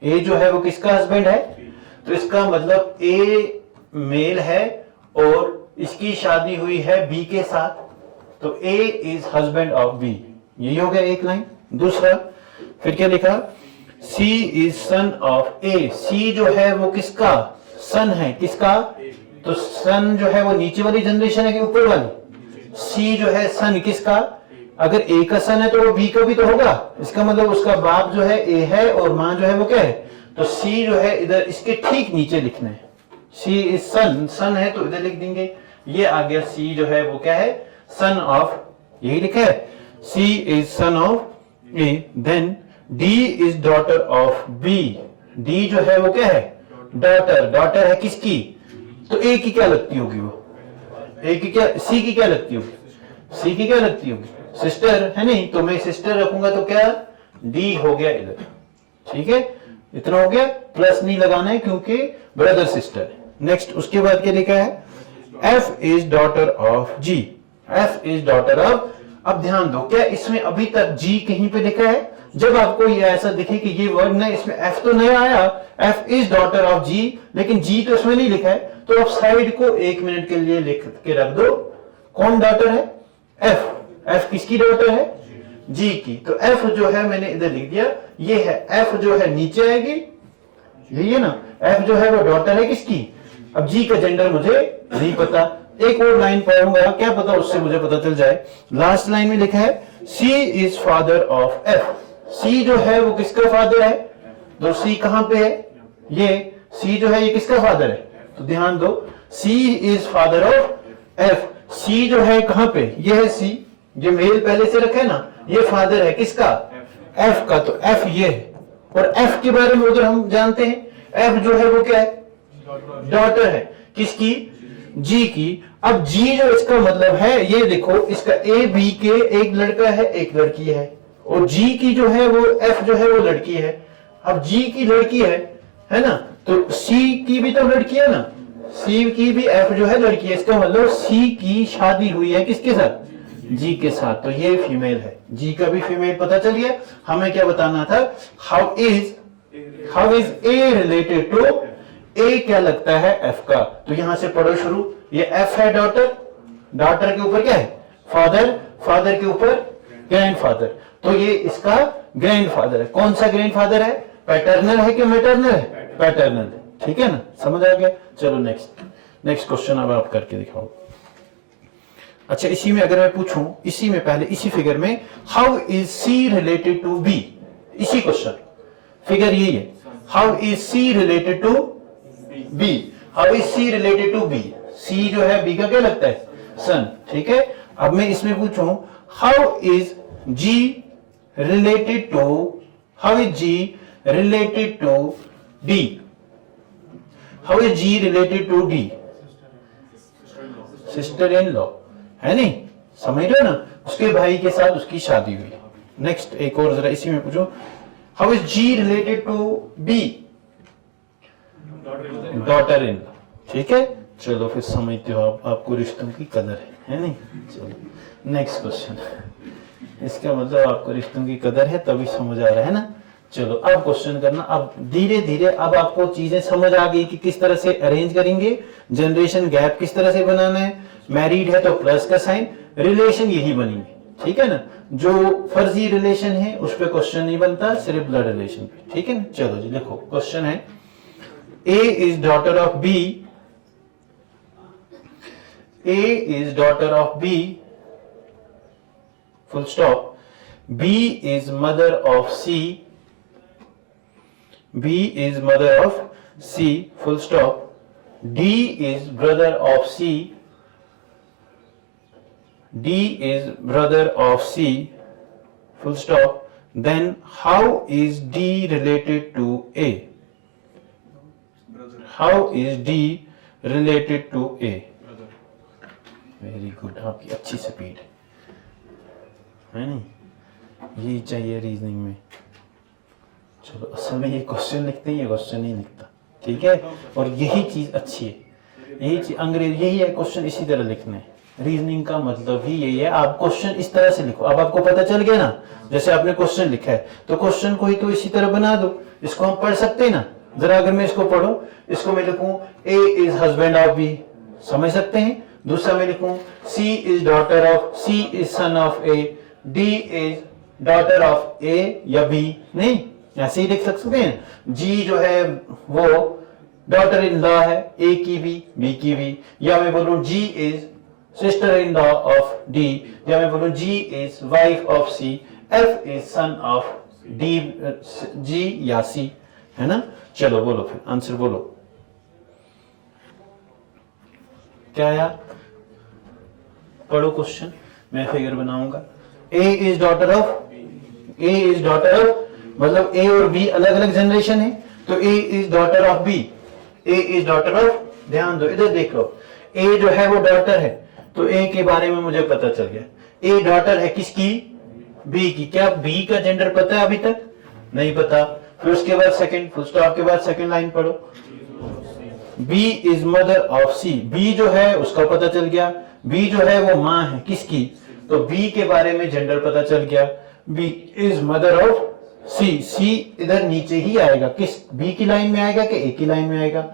A जो है वो किसका हस्बैंड है, तो इसका मतलब ए मेल है और इसकी शादी हुई है बी के साथ, तो A is husband of B, यही हो गया एक लाइन। दूसरा फिर क्या लिखा, C is son of A, C जो है वो किसका सन है, किसका, तो सन जो है वो नीचे वाली जनरेशन है कि ऊपर वाली, C जो है सन किसका, अगर A का सन है तो वो B का भी तो होगा, इसका मतलब उसका बाप जो है A है और माँ जो है वो क्या है, तो C जो है इधर इसके ठीक नीचे लिखना है, C इज सन, सन है तो इधर लिख देंगे, ये आ गया C जो है वो क्या है, सन ऑफ, यही लिखा है, C is son of A, then D is daughter of B, D जो है वो क्या है, डॉटर, डॉटर है किसकी, तो A की क्या लगती होगी, वो A की क्या, C की क्या लगती होगी, C की क्या लगती होगी, सिस्टर है नहीं, तो मैं सिस्टर रखूंगा तो क्या D हो गया इधर, ठीक है, इतना हो गया, प्लस नहीं लगाना है क्योंकि ब्रदर सिस्टर है। नेक्स्ट उसके बाद क्या लिखा है, F is daughter of G, F is daughter of. अब ध्यान दो, क्या इसमें अभी तक जी कहीं पे लिखा है? जब आपको ये ऐसा दिखे कि ये वर्ड ना, इसमें एफ तो नहीं आया, एफ इज डॉटर ऑफ जी, लेकिन जी तो इसमें नहीं लिखा है, तो आप साइड को 1 मिनट के लिए लिख के रख दो। कौन डॉटर है? एफ। एफ किसकी डॉटर है? जी की। तो एफ जो है मैंने इधर लिख दिया, ये है एफ जो है नीचे आएगी, यही है ना, एफ जो है वो डॉटर है किसकी? अब जी का जेंडर मुझे नहीं पता, एक और लाइन पढ़ूंगा, क्या पता उससे मुझे पता चल जाए। लास्ट लाइन में लिखा है सी इज फादर ऑफ एफ। सी जो है वो किसका फादर है? तो सी कहां पे है? ये सी जो है ये किसका फादर है? तो ध्यान दो, सी इज फादर ऑफ एफ। सी जो है कहां पे? ये है सी, ये मेल पहले से रखा है ना, ये फादर है किसका? एफ का। तो एफ ये है, और एफ के बारे में उधर हम जानते हैं, एफ जो है वो क्या है? डॉटर है किसकी? जी की। अब जी जो इसका मतलब है, ये देखो इसका ए बी के, एक लड़का है एक लड़की है, और जी की जो है वो एफ जो है वो लड़की है। अब जी की लड़की है ना, तो सी की भी तो लड़की है ना, सी की भी एफ जो है लड़की है, इसका मतलब सी की शादी हुई है किसके साथ? जी के साथ। तो ये फीमेल है, जी का भी फीमेल पता चल गया। हमें क्या बताना था, how is A related to, A क्या लगता है एफ का। तो यहां से पढ़ो शुरू, ये एफ है डॉटर, डॉटर के ऊपर क्या है? फादर, फादर के ऊपर ग्रैंडफादर, तो ये इसका ग्रैंडफादर है। कौन सा ग्रैंडफादर है? पैटर्नल है कि मैटरनल है? पैटर्नल है, ठीक है ना, समझ आ गया। चलो नेक्स्ट क्वेश्चन अब आप करके दिखाओ। अच्छा, इसी में अगर मैं पूछूं, इसी में पहले इसी फिगर में, how is C related to B, इसी क्वेश्चन फिगर यही है, how is C related to B, how is C related to B. C जो है बी का क्या लगता है? सन, ठीक है। अब मैं इसमें पूछूं, how is G related to, how is G related to D, how is G related to D? Sister in law है नहीं, समझ रहे हो ना, उसके भाई के साथ उसकी शादी हुई। नेक्स्ट एक और जरा इसी में पूछो, how is G related to B? Daughter in law, ठीक है। चलो फिर समझते हो आपको रिश्तों की कदर है नहीं। चलो नेक्स्ट क्वेश्चन, इसका मतलब आपको रिश्तों की कदर है तभी समझ आ रहा है ना। चलो अब क्वेश्चन करना, अब धीरे धीरे अब आपको चीजें समझ आ गई कि किस तरह से अरेंज करेंगे, जनरेशन गैप किस तरह से बनाना है, मैरिड है तो प्लस का साइन, रिलेशन यही बनेंगे, ठीक है ना। जो फर्जी रिलेशन है उस पर क्वेश्चन नहीं बनता, सिर्फ ब्लड रिलेशन पे, ठीक है ना। चलो जी देखो, क्वेश्चन है A is daughter of B, A is daughter of B full stop, B is mother of C, B is mother of C, full stop, D is brother of C, D is brother of C, full stop, then how is D related to A? How is D related to A? Very good, आपकी अच्छी speed है नहीं, यही चाहिए reasoning में। चलो असल में ये क्वेश्चन लिखते हैं, ये क्वेश्चन नहीं लिखता, ठीक है। और यही चीज अच्छी है, यही चीज अंग्रेजी यही है, क्वेश्चन इसी तरह लिखने हैं। रीजनिंग का मतलब ही यही है, आप क्वेश्चन इस तरह से लिखो। अब आपको पता चल गया ना, जैसे आपने क्वेश्चन लिखा है तो क्वेश्चन को ही तो इसी तरह बना दो। इसको हम पढ़ सकते हैं ना, जरा अगर मैं इसको पढ़ूं, इसको मैं लिखूं A is husband of B, समझ सकते हैं। दूसरा मैं लिखूं C is daughter of, C is son of A, D is daughter of A या बी, नहीं ऐसे ही लिख सकते हैं। जी जो है वो डॉटर इन लॉ है, ए की भी बी की भी, या मैं बोलूं G is sister in law of D, या मैं बोलूं G is wife of C, F is son of D, G या सी, है ना। चलो बोलो फिर आंसर बोलो क्या यार, पढ़ो क्वेश्चन, मैं फिगर बनाऊंगा। A is daughter of, A is daughter of, मतलब A और B अलग अलग जनरेशन है, तो A is daughter of B, A is daughter of, ध्यान दो इधर देखो, A जो है वो डॉटर है, तो A के बारे में मुझे पता चल गया। A डॉटर है किसकी? B की। क्या B का जेंडर पता है अभी तक? नहीं पता। फिर उसके बाद सेकंड फुल स्टॉप के बाद सेकंड लाइन पढ़ो, B is mother of C, B जो है उसका पता चल गया, बी जो है वो माँ है किसकी, तो बी के बारे में जेंडर पता चल गया, बी इज मदर ऑफ सी, सी इधर नीचे ही आएगा, किस बी की लाइन में आएगा कि ए की लाइन में आएगा,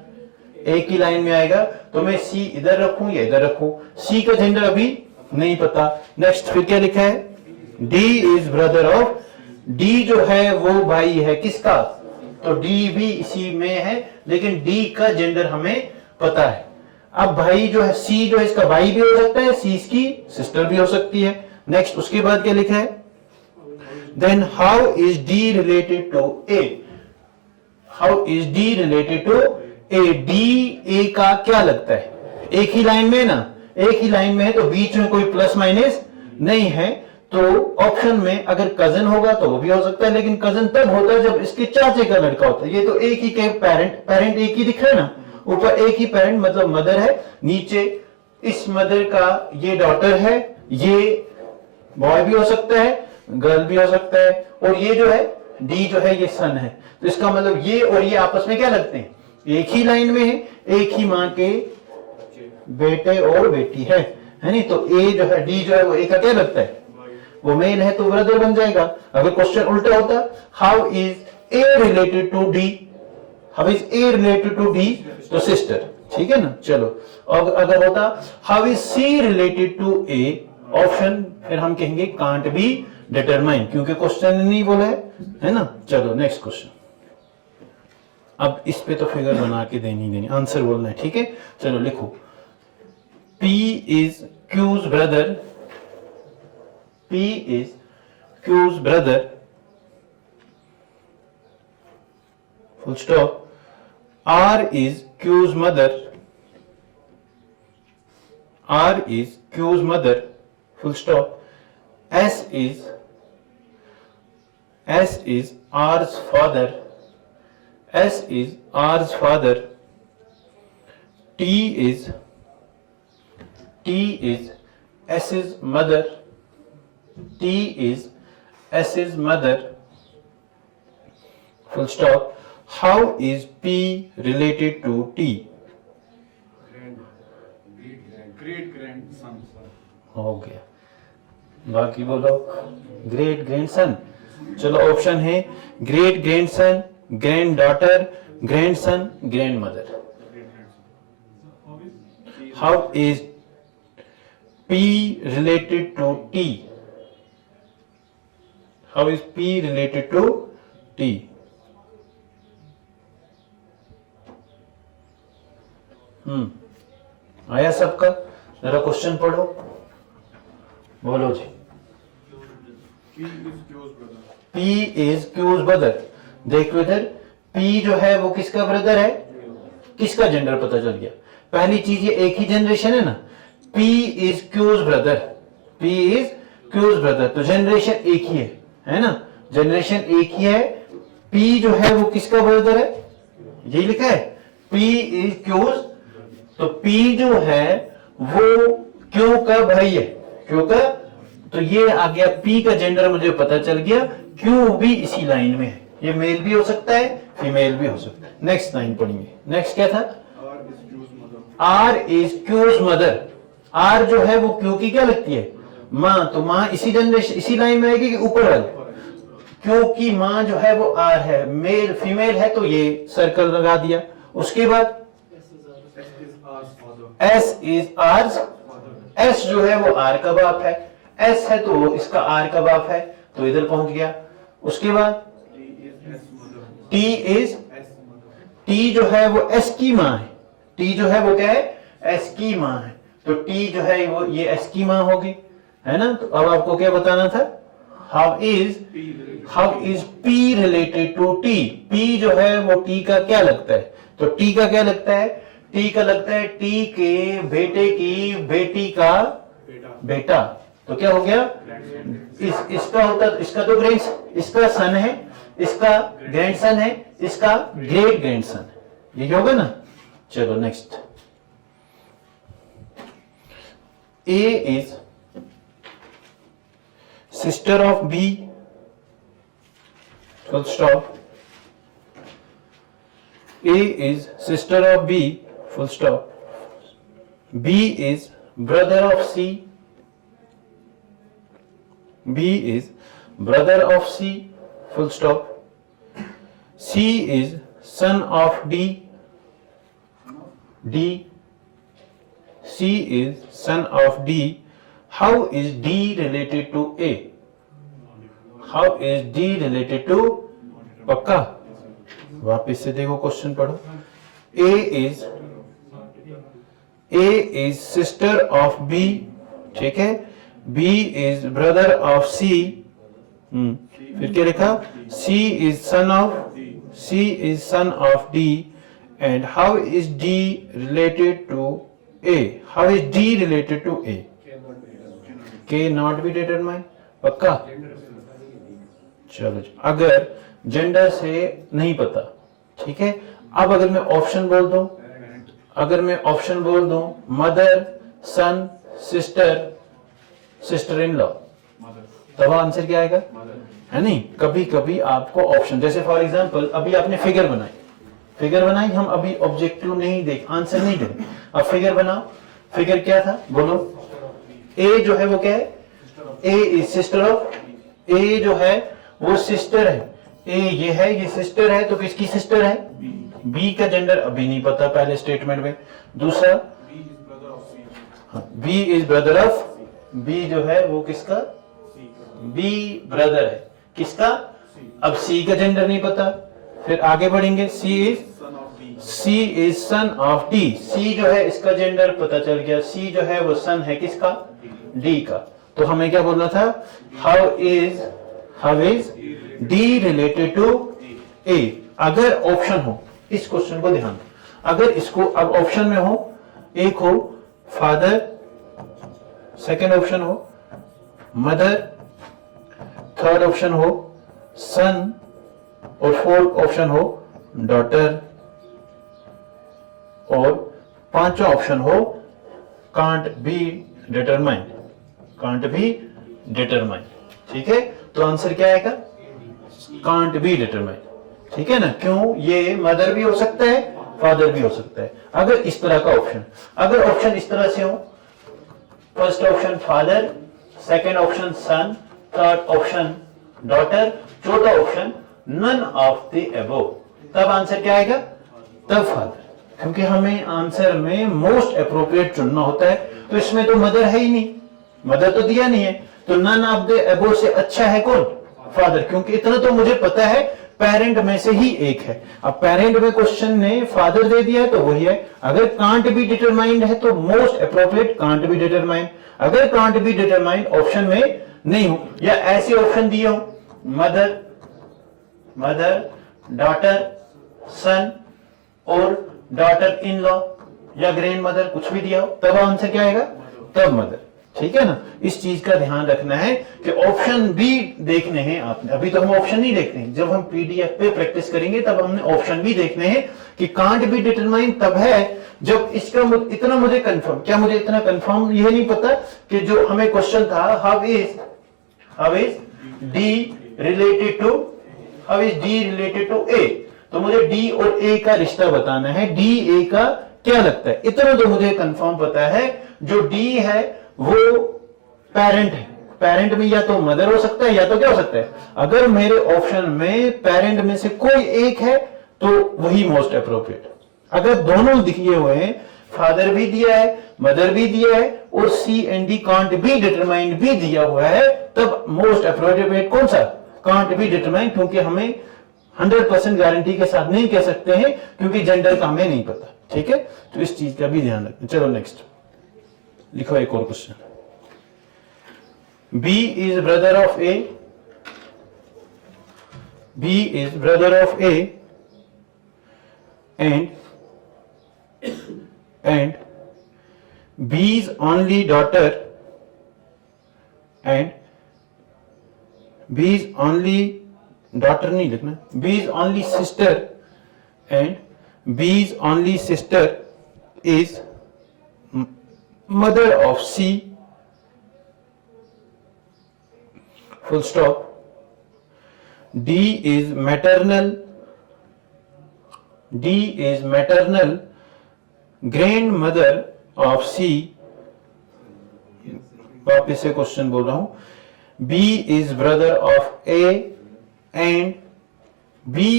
ए की लाइन में आएगा, तो मैं सी इधर रखूं या इधर रखूं, सी का जेंडर अभी नहीं पता। नेक्स्ट फिर क्या लिखा है, D is brother of, D जो है वो भाई है किसका, तो डी भी इसी में है, लेकिन डी का जेंडर हमें पता है। अब भाई जो है सी जो है इसका भाई भी हो सकता है, सी इसकी सिस्टर भी हो सकती है। नेक्स्ट उसके बाद क्या लिखा है, then how is D related to A, how is D related to A, D A का क्या लगता है, एक ही लाइन में ना, एक ही लाइन में है तो बीच में कोई प्लस माइनस नहीं है, तो ऑप्शन में अगर कजन होगा तो वो भी हो सकता है, लेकिन कजन तब होता है जब इसके चाचे का लड़का होता है। ये तो एक ही के पेरेंट एक ही दिख रहा है ना, ऊपर एक ही पेरेंट मतलब मदर है, नीचे इस मदर का ये डॉटर है, ये बॉय भी हो सकता है, गर्ल भी हो सकता है, और ये जो है डी जो है ये सन है, तो इसका मतलब ये और ये आपस में क्या लगते हैं, एक ही लाइन में है, एक ही माँ के बेटे और बेटी है नहीं, तो ए जो है डी जो है वो ए का क्या लगता है, वो मेल है तो ब्रदर बन जाएगा। अगर क्वेश्चन उल्टा होता, how is A related to D, how is A related to D, तो सिस्टर, ठीक है ना। चलो और अगर होता how is C related to A, option फिर हम कहेंगे कांट बी डिटरमाइन, क्योंकि क्वेश्चन नहीं बोला है ना। चलो नेक्स्ट क्वेश्चन, अब इस पे तो फिगर बना के देनी आंसर बोलना है, ठीक है। चलो लिखो, P is Q's brother, P is Q's brother, full stop, R is Q's mother, R is Q's mother, full stop, S is R's father, S is R's father, T is S's mother, T is S's mother, full stop. How is P related to T? Great grandson. हो गया, बाकी बोलो great grandson. चलो option है great grandson, grand daughter, grandson, grand mother. How is P related to T? How is P related to T? आया सबका, जरा question पढ़ो, बोलो जी। P is Q's brother, देखो इधर P जो है वो किसका ब्रदर है, किसका जेंडर पता चल गया। पहली चीज ये एक ही जनरेशन है ना, P is Q's brother, P is Q's brother, तो जनरेशन एक ही है ना, जनरेशन एक ही है। P जो है वो किसका ब्रदर है, यही लिखा है P is Q's, तो P जो है वो Q का भाई है, Q का, तो ये आ गया P का जेंडर मुझे पता चल गया, Q भी इसी लाइन में है, ये मेल भी हो सकता है फीमेल भी हो सकता है। नेक्स्ट लाइन पढ़ेंगे, नेक्स्ट क्या था, R is Q's mother, R जो है वो Q की क्या लगती है, माँ, तो माँ इसी जनरेशन इसी लाइन में आएगी कि ऊपर वाले, Q की माँ जो है वो R है, मेल फीमेल है तो ये सर्कल लगा दिया। उसके बाद S is R's, S जो है वो R का बाप है, S है तो इसका R का बाप है, तो इधर पहुंच गया। उसके बाद T जो है वो S की माँ है, T जो है वो क्या है, S की माँ है, तो T जो है वो ये S की माँ होगी, है ना। तो अब आपको क्या बताना था, how is P related to T, P जो है वो T का क्या लगता है, तो T का क्या लगता है, T का लगता है T के बेटे की बेटी का बेटा, तो क्या हो गया, इसका होता, इसका तो इसका सन है, इसका ग्रैंडसन है, इसका ग्रेट ग्रैंडसन है, ये होगा ना। चलो next, A is sister of B, full stop, A is sister of B, full stop. B is brother of C. B is brother of C, full stop. C is son of D. D. C is son of D. How is D related to A? How is D related to? पक्का? वापिस से देखो question पढ़ो. A is sister of B. ठीक है? B is brother of C. फिर क्या लिखा? C is son of D. And how is D related to A? How is D related to A? Cannot be determined. पक्का? चलो जी. अगर gender से नहीं पता, ठीक है, अब अगर मैं ऑप्शन बोल दूं, mother, son, sister in law, तब आंसर क्या आएगा? है नहीं? कभी कभी आपको ऑप्शन, जैसे फॉर एग्जांपल अभी आपने फिगर बनाई, हम अभी ऑब्जेक्टिव नहीं आंसर नहीं देंगे. अब फिगर बनाओ. फिगर क्या था? बोलो. ए जो है वो क्या है? A is sister of. ए जो है वो सिस्टर है. ए ये है, ये सिस्टर है, तो किसकी सिस्टर है? बी का जेंडर अभी नहीं पता पहले स्टेटमेंट में. दूसरा, B is brother of. B जो है वो किसका? बी ब्रदर है किसका? अब सी का जेंडर नहीं पता. फिर आगे बढ़ेंगे. सी इज सन ऑफ डी. सी जो है इसका जेंडर पता चल गया. सी जो है वो सन है किसका? डी का. तो हमें क्या बोलना था? How is D related to A. अगर ऑप्शन हो, इस क्वेश्चन को ध्यान दो, अगर इसको अब ऑप्शन में हो, एक हो फादर, सेकेंड ऑप्शन हो मदर, थर्ड ऑप्शन हो सन, और फोर्थ ऑप्शन हो डॉटर, और पांचवा ऑप्शन हो कांट बी डिटरमाइंड. ठीक है? तो आंसर क्या आएगा? Can't be determined. ठीक है ना? क्यों? ये मदर भी हो सकता है, फादर भी हो सकता है. अगर इस तरह का ऑप्शन, अगर ऑप्शन इस तरह से हो, first option father, second option son, third option daughter, चौथा option none of the above, तब आंसर क्या आएगा? तब फादर. क्योंकि हमें आंसर में मोस्ट अप्रोप्रिएट चुनना होता है. तो इसमें तो मदर है ही नहीं, मदर तो दिया नहीं है, तो नन ऑफ द अबव से अच्छा है कौन? फादर. क्योंकि इतना तो मुझे पता है पेरेंट में से ही एक है. अब पेरेंट में क्वेश्चन ने फादर दे दिया है तो वही है. अगर कांट बी डिटरमाइंड है तो most appropriate can't be determined. अगर कांट बी डिटरमाइंड ऑप्शन में नहीं हो, या ऐसे ऑप्शन दिए हो मदर, डॉटर, सन और डॉटर इन लॉ या ग्रैंड मदर, कुछ भी दिया हो, तब आंसर क्या आएगा? तब मदर. ठीक है ना? इस चीज का ध्यान रखना है कि ऑप्शन भी देखने हैं आपने. अभी तो हम ऑप्शन नहीं देखते हैं, जब हम पीडीएफ पे प्रैक्टिस करेंगे तब हमने ऑप्शन भी देखने हैं कि कांट बी डिटरमाइन तब है जब इसका इतना मुझे कंफर्म, क्या मुझे इतना कंफर्म यह नहीं पता कि जो हमें क्वेश्चन था how is D related to A, तो मुझे डी और ए का रिश्ता बताना है. डी ए का क्या लगता है, इतना तो मुझे कंफर्म पता है. जो डी है वो पेरेंट है. पेरेंट में या तो मदर हो सकता है या तो क्या हो सकता है. अगर मेरे ऑप्शन में पेरेंट में से कोई एक है तो वही मोस्ट अप्रोप्रिएट. अगर दोनों दिए हुए हैं, फादर भी दिया है, मदर भी दिया है, और C and D can't be determined भी दिया हुआ है, तब मोस्ट अप्रोप्रिएट कौन सा? Can't be determined. क्योंकि हमें 100% गारंटी के साथ नहीं कह सकते हैं क्योंकि जेंडर का हमें नहीं पता. ठीक है? तो इस चीज का भी ध्यान रखना. चलो नेक्स्ट लिखो एक और question. B is brother of A. B is brother of A and B's only daughter and B's only daughter नहीं लिखना, B's only sister and B's only sister is mother of C, full stop. D is maternal grand mother of C, वापिस से question बोल रहा हूं, B is brother of A and B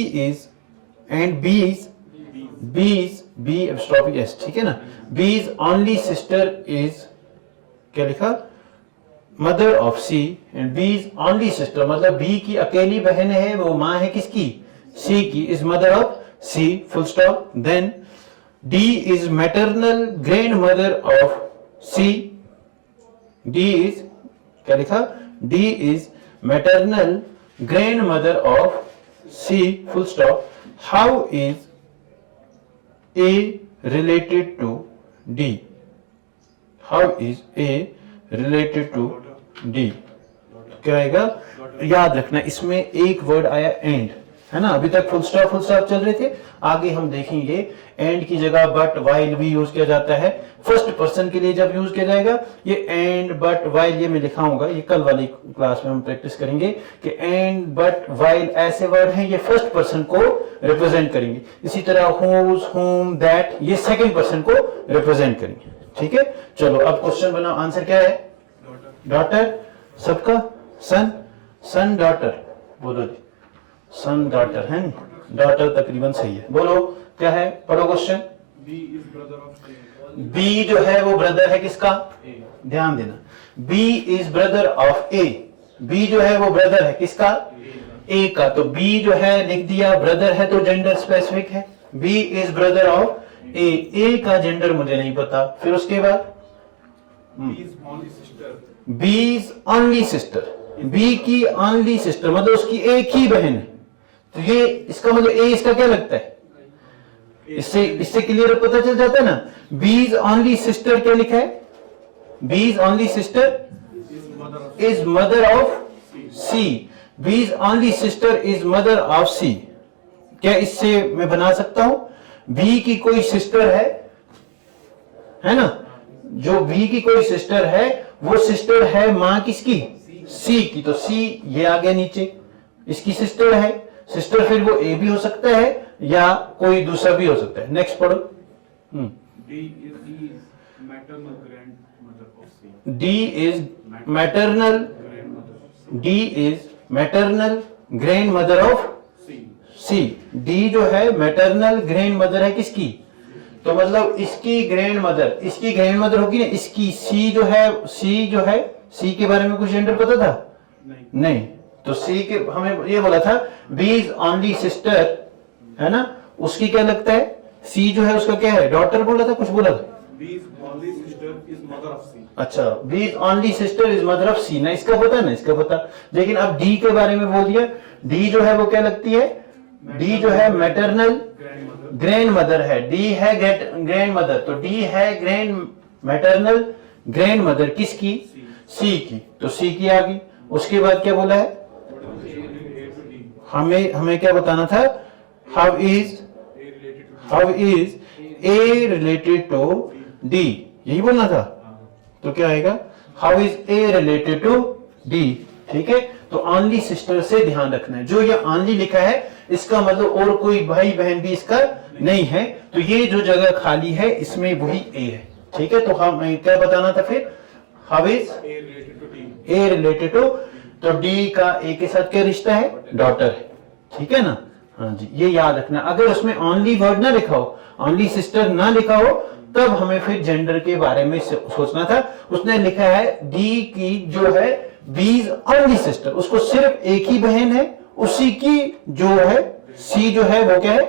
apostrophe S, ठीक है ना, B is only sister is, क्या लिखा, mother of C and B is only sister, मतलब बी की अकेली बहन है, वो माँ है किसकी, सी की, is mother of C, full stop. Then D is maternal grand mother of C, D is, क्या लिखा, D is maternal grand mother of C, full stop. How is A related to D, how is A related to D, क्या आएगा, याद रखना इसमें एक word आया and, है ना, अभी तक फुल स्टॉप चल रहे थे, आगे हम देखेंगे एंड की जगह बट वाइल भी यूज किया जाता है फर्स्ट पर्सन के लिए। जब यूज किया जाएगा ये एंड बट वाइल, ये मैं लिखाऊंगा, ये कल वाली क्लास में हम प्रैक्टिस करेंगे कि एंड बट वाइल ऐसे वर्ड हैं, ये फर्स्ट पर्सन को रिप्रेजेंट करेंगे। इसी तरह हुज, हुम, दैट, ये सेकंड पर्सन को रिप्रेजेंट करेंगे, ठीक है। चलो अब क्वेश्चन बनाओ, आंसर क्या है, डॉटर, सबका सन, सन डॉटर, बोलो जी, सन डॉटर है ना, डॉटर तकरीबन सही है, बोलो क्या है, पढ़ो question. B is brother of A. B जो है वो ब्रदर है किसका, A. ध्यान देना, B is brother of A, B जो है वो ब्रदर है किसका, ए का, तो बी जो है लिख दिया, ब्रदर है तो जेंडर स्पेसिफिक है, बी इज ब्रदर ऑफ ए का जेंडर मुझे नहीं पता, फिर उसके बाद B is only sister. B is only sister, B की ओनली सिस्टर मतलब उसकी एक ही बहन है, तो ये इसका मतलब ए इसका क्या लगता है, इससे क्लियर पता चल जाता है ना। बी इज ओनली सिस्टर क्या लिखा है, B is only sister is mother of C, B is only sister is mother of C, क्या इससे मैं बना सकता हूं, बी की कोई सिस्टर है ना, जो बी की कोई सिस्टर है वो सिस्टर है मां किसकी, सी की, तो सी ये आ गया नीचे, इसकी सिस्टर है, सिस्टर फिर वो ए भी हो सकता है या कोई दूसरा भी हो सकता है। नेक्स्ट पढ़ो। D is maternal grandmother of C. D is maternal, Grandmother. D is maternal grand mother of C. C, D जो है मैटरनल ग्रैंड मदर है किसकी, तो मतलब इसकी ग्रैंड मदर होगी ना, इसकी सी जो है, सी के बारे में कुछ जेंडर पता था, नहीं, तो सी के हमें ये बोला था बी इज ओनली सिस्टर, है ना, उसकी क्या लगता है, सी जो है उसका क्या है, डॉटर बोला था, कुछ बोला था, B is only sister is mother of C. अच्छा, B is only sister is mother of C, ना इसका पता ना इसका पता, लेकिन अब डी के बारे में बोल दिया, डी जो है वो क्या लगती है, डी जो है मैटरनल ग्रैंड मदर है, डी है ग्रैंड मदर, तो डी है मैटरनल ग्रैंड मदर किसकी, सी की, तो सी की आ गई। उसके बाद क्या बोला है, हमें क्या बताना था, how is A related to D, यही बोलना था, तो क्या आएगा, how is A related to D, ठीक है। तो ओनली सिस्टर से ध्यान रखना है, जो ये ओनली लिखा है इसका मतलब और कोई भाई बहन भी इसका नहीं है, तो ये जो जगह खाली है इसमें वही ए है, ठीक है। तो हमें क्या बताना था फिर, how is A related to, तो डी का ए के साथ क्या रिश्ता है, डॉटर है, ठीक है ना, हाँ जी, ये याद रखना। अगर उसमें ओनली वर्ड ना लिखा हो, ओनली सिस्टर ना लिखा हो, तब हमें फिर जेंडर के बारे में सोचना था। उसने लिखा है डी की जो है बीज ओनली सिस्टर, उसको सिर्फ एक ही बहन है, उसी की जो है सी जो है वो क्या है,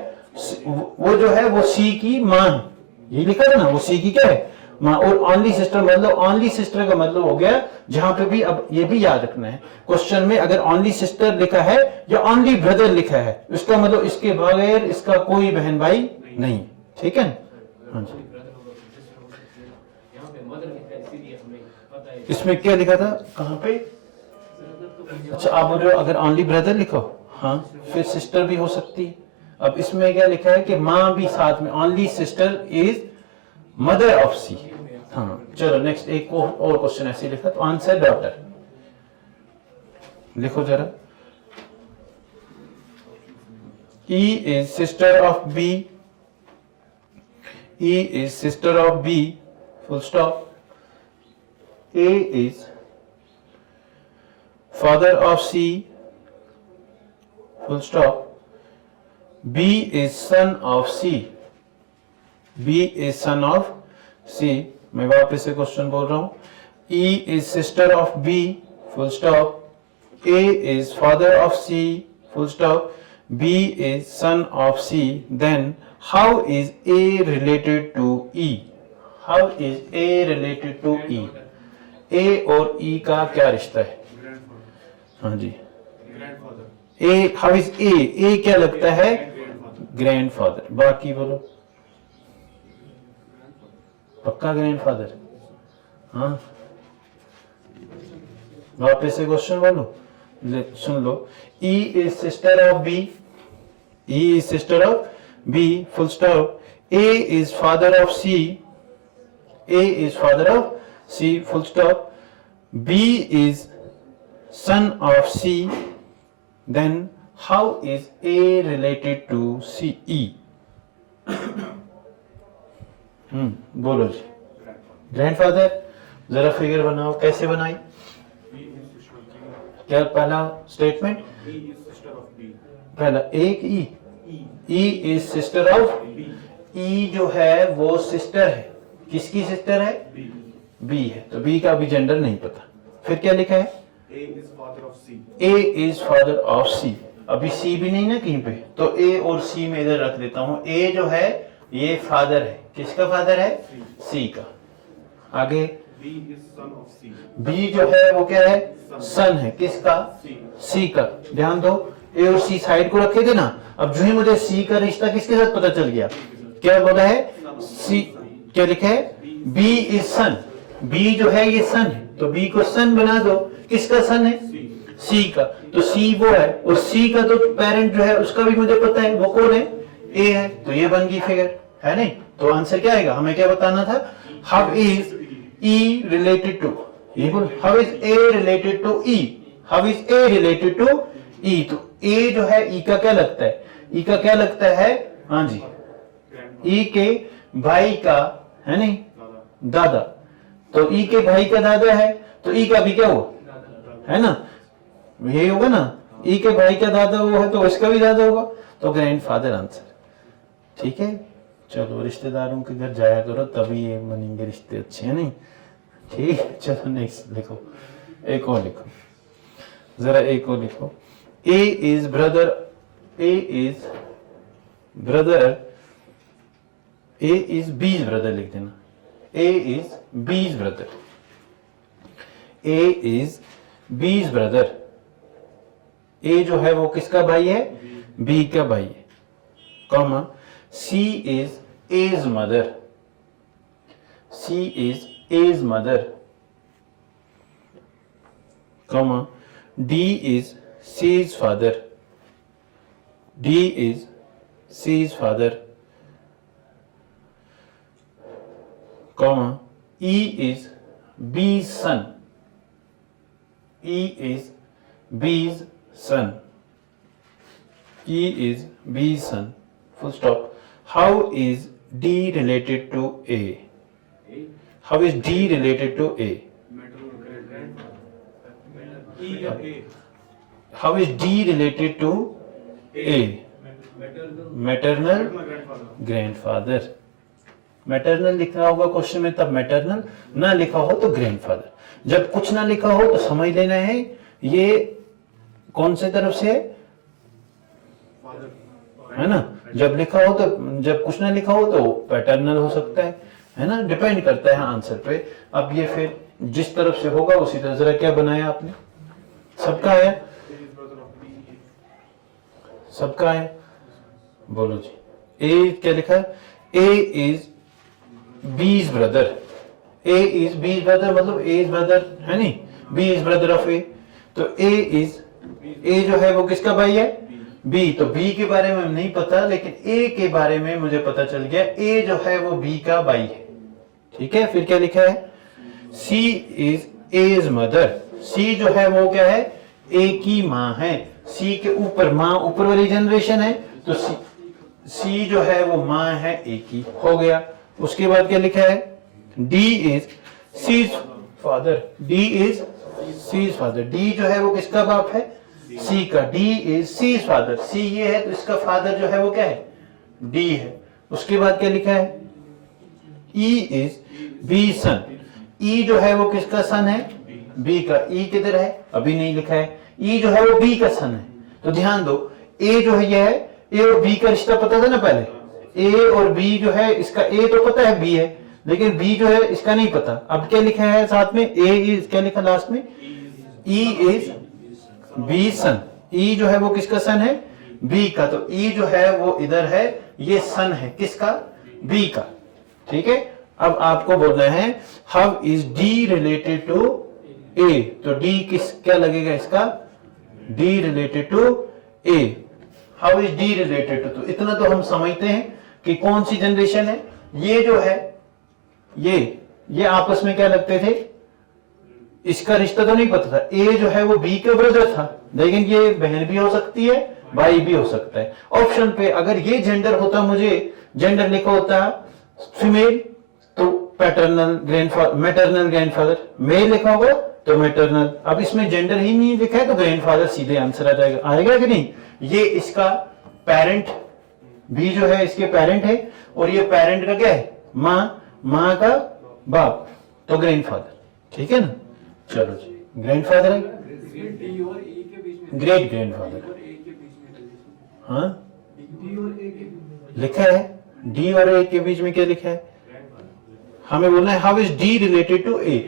वो जो है वो सी की मां है, ये लिखा था ना, वो सी की क्या है, मां। और ओनली सिस्टर मतलब ओनली सिस्टर का मतलब हो गया जहां पे भी, अब ये भी याद रखना है क्वेश्चन में, अगर ओनली सिस्टर लिखा है या ओनली ब्रदर लिखा है, इसका मतलब इसके बगैर इसका कोई बहन भाई नहीं, ठीक है। हाँ जी, इसमें क्या लिखा था, कहां पे, अच्छा आप बोल रहे हो अगर ओनली ब्रदर लिखो, हाँ फिर सिस्टर भी हो सकती है। अब इसमें क्या लिखा है कि माँ भी साथ में, only sister is mother of C. हाँ चलो नेक्स्ट एक और क्वेश्चन ऐसे लिखा, तो आंसर डॉटर लिखो जरा। E is sister of B, E is sister of B, full stop. A is father of C, full stop. B is son of C. B is son of C. मैं वापस से question बोल रहा हूं. E is sister of B, full stop. A is father of C, full stop. B is son of C. Then how is A related to E? How is A related to E? A और E का क्या रिश्ता है? Grandfather. हाँ जी. Grandfather. A, how is A? A क्या लगता है? Grandfather. Grandfather. बाकी बोलो. पक्का ग्रैंडफादर? हाँ. वापस से क्वेश्चन बोलो. सुन लो. E is sister of B. E is sister of B, full stop. A is father of C. A is father of C, full stop. B is son of C. Then how is A related to C? E. बोलो जी. Grandfather. जरा figure बनाओ. कैसे बनाई? B is sister of B. क्या पहला statement? B is sister of B. पहला एक ई. E. E is sister of B. E जो है वो सिस्टर है. किसकी सिस्टर है? B. B है. तो B का भी जेंडर नहीं पता. फिर क्या लिखा है? A is father of C. A is father of C. अभी C भी नहीं ना कहीं पे, तो A और C में इधर रख देता हूं. A जो है ये फादर है. किसका फादर है? C का. आगे B is son of C. B जो है वो क्या है? सन है. किसका? C. C का. ध्यान दो. A और C साइड को रखे थे ना. अब जो ही मुझे C का रिश्ता किसके साथ पता चल गया? क्या बोला है? C. क्या लिखा है? B is son. B जो है ये सन है, तो B को सन बना दो. किसका सन है? C का. तो C वो है, और C का तो पेरेंट जो है उसका भी मुझे पता है. वो कौन है? A है. तो ये बन गई फिगर. है नहीं? तो आंसर क्या आएगा? हमें क्या बताना था? How is E related to? ये बोल. How is A related to E? How is A related to E? तो A जो है E का क्या लगता है? E का क्या लगता है? हाँ जी. E के भाई का, है नहीं? दादा. तो E के भाई का दादा है, तो E का भी क्या हुआ? है ना? यही होगा ना. E के भाई का दादा वो है, तो इसका भी दादा होगा. तो ग्रैंडफादर आंसर. ठीक है. चलो रिश्तेदारों के घर जाया करो, तभी ये बनेंगे रिश्ते अच्छे, है नहीं? ठीक है. चलो नेक्स्ट लिखो. एक और लिखो. जरा एक और लिखो. A is brother. A is brother. A is B's brother लिख देना. A is B's brother. A is B's brother. A जो है वो किसका भाई है? B का भाई है. Comma. C is A's mother. C is A's mother. Comma. D is C's father. D is C's father. Comma. E is B's son. E is B's son. E is B's son. Full stop. How is D related to A? A. How is D related to A? Maternal grandfather. E या A. How is D related to A? Maternal. Maternal grandfather. grandfather. Maternal लिखा होगा question में तब maternal, ना लिखा हो तो grandfather. जब कुछ ना लिखा हो तो समझ लेना है ये कौन से तरफ से है, है ना. जब लिखा हो तो, जब कुछ ना लिखा हो तो पैटर्नल हो सकता है ना. डिपेंड करता है आंसर पे. अब ये फिर जिस तरफ से होगा उसी तरह. जरा क्या बनाया आपने? सबका आया? सबका आया? बोलो जी. ए क्या लिखा है? A is B's brother. A is B's brother मतलब A is brother है नहीं. B is brother of A. तो A is, A जो है वो किसका भाई है? B. तो B के बारे में नहीं पता, लेकिन A के बारे में मुझे पता चल गया. A जो है वो B का भाई है. ठीक है. फिर क्या लिखा है? C is A's mother. C जो है वो क्या है? A की माँ है. C के ऊपर माँ, ऊपर वाली जनरेशन है, तो C जो है वो माँ है A की. हो गया. उसके बाद क्या लिखा है, D is C's father, D is C's father, D जो है वो किसका बाप है, सी का, D is C's father, C ये है तो इसका फादर जो है वो क्या है, डी है। उसके बाद क्या लिखा है, ई इज बी सन, ई जो है वो किसका सन है, बी का, ई किधर है अभी नहीं लिखा है, ई जो है वो बी का सन है। तो ध्यान दो, ए जो है ये है, ए और बी का रिश्ता पता था ना पहले, ए और बी जो है, इसका ए तो पता है बी है, लेकिन बी जो है इसका नहीं पता। अब क्या लिखा है साथ में, ए इज क्या लिखा लास्ट में, ई इज बी सन, ई जो है वो किसका सन है, बी का, तो ई जो है वो इधर है, ये सन है किसका, बी का। ठीक है, अब आपको बोलना है how is D related to A, तो डी किस क्या लगेगा इसका, D related to A, how is D related to, तो इतना तो हम समझते हैं कि कौन सी जनरेशन है, ये जो है ये आपस में क्या लगते थे, इसका रिश्ता तो नहीं पता था, ए जो है वो बी का ब्रदर था, लेकिन ये बहन भी हो सकती है, भाई भी हो सकता है। ऑप्शन पे अगर ये जेंडर होता, मुझे जेंडर लिखा होता फीमेल तो paternal grandfather, maternal grandfather, male लिखा होगा तो मैटरनल, अब इसमें जेंडर ही नहीं लिखा है तो ग्रैंडफादर सीधे आंसर आ जाएगा, आएगा कि नहीं। ये इसका पेरेंट, बी जो है इसके पेरेंट है, और ये पेरेंट का क्या है, माँ का बाप, तो ग्रैंडफादर। ठीक है ना, चलो जी, ग्रैंडफादर है, डी और ए के बीच में, ग्रेट ग्रैंडफादर, और ए के बीच में, हाँ डी और ए के बीच में लिखा है, डी और ए के बीच में क्या लिखा है, हमें बोलना है how is D related to A,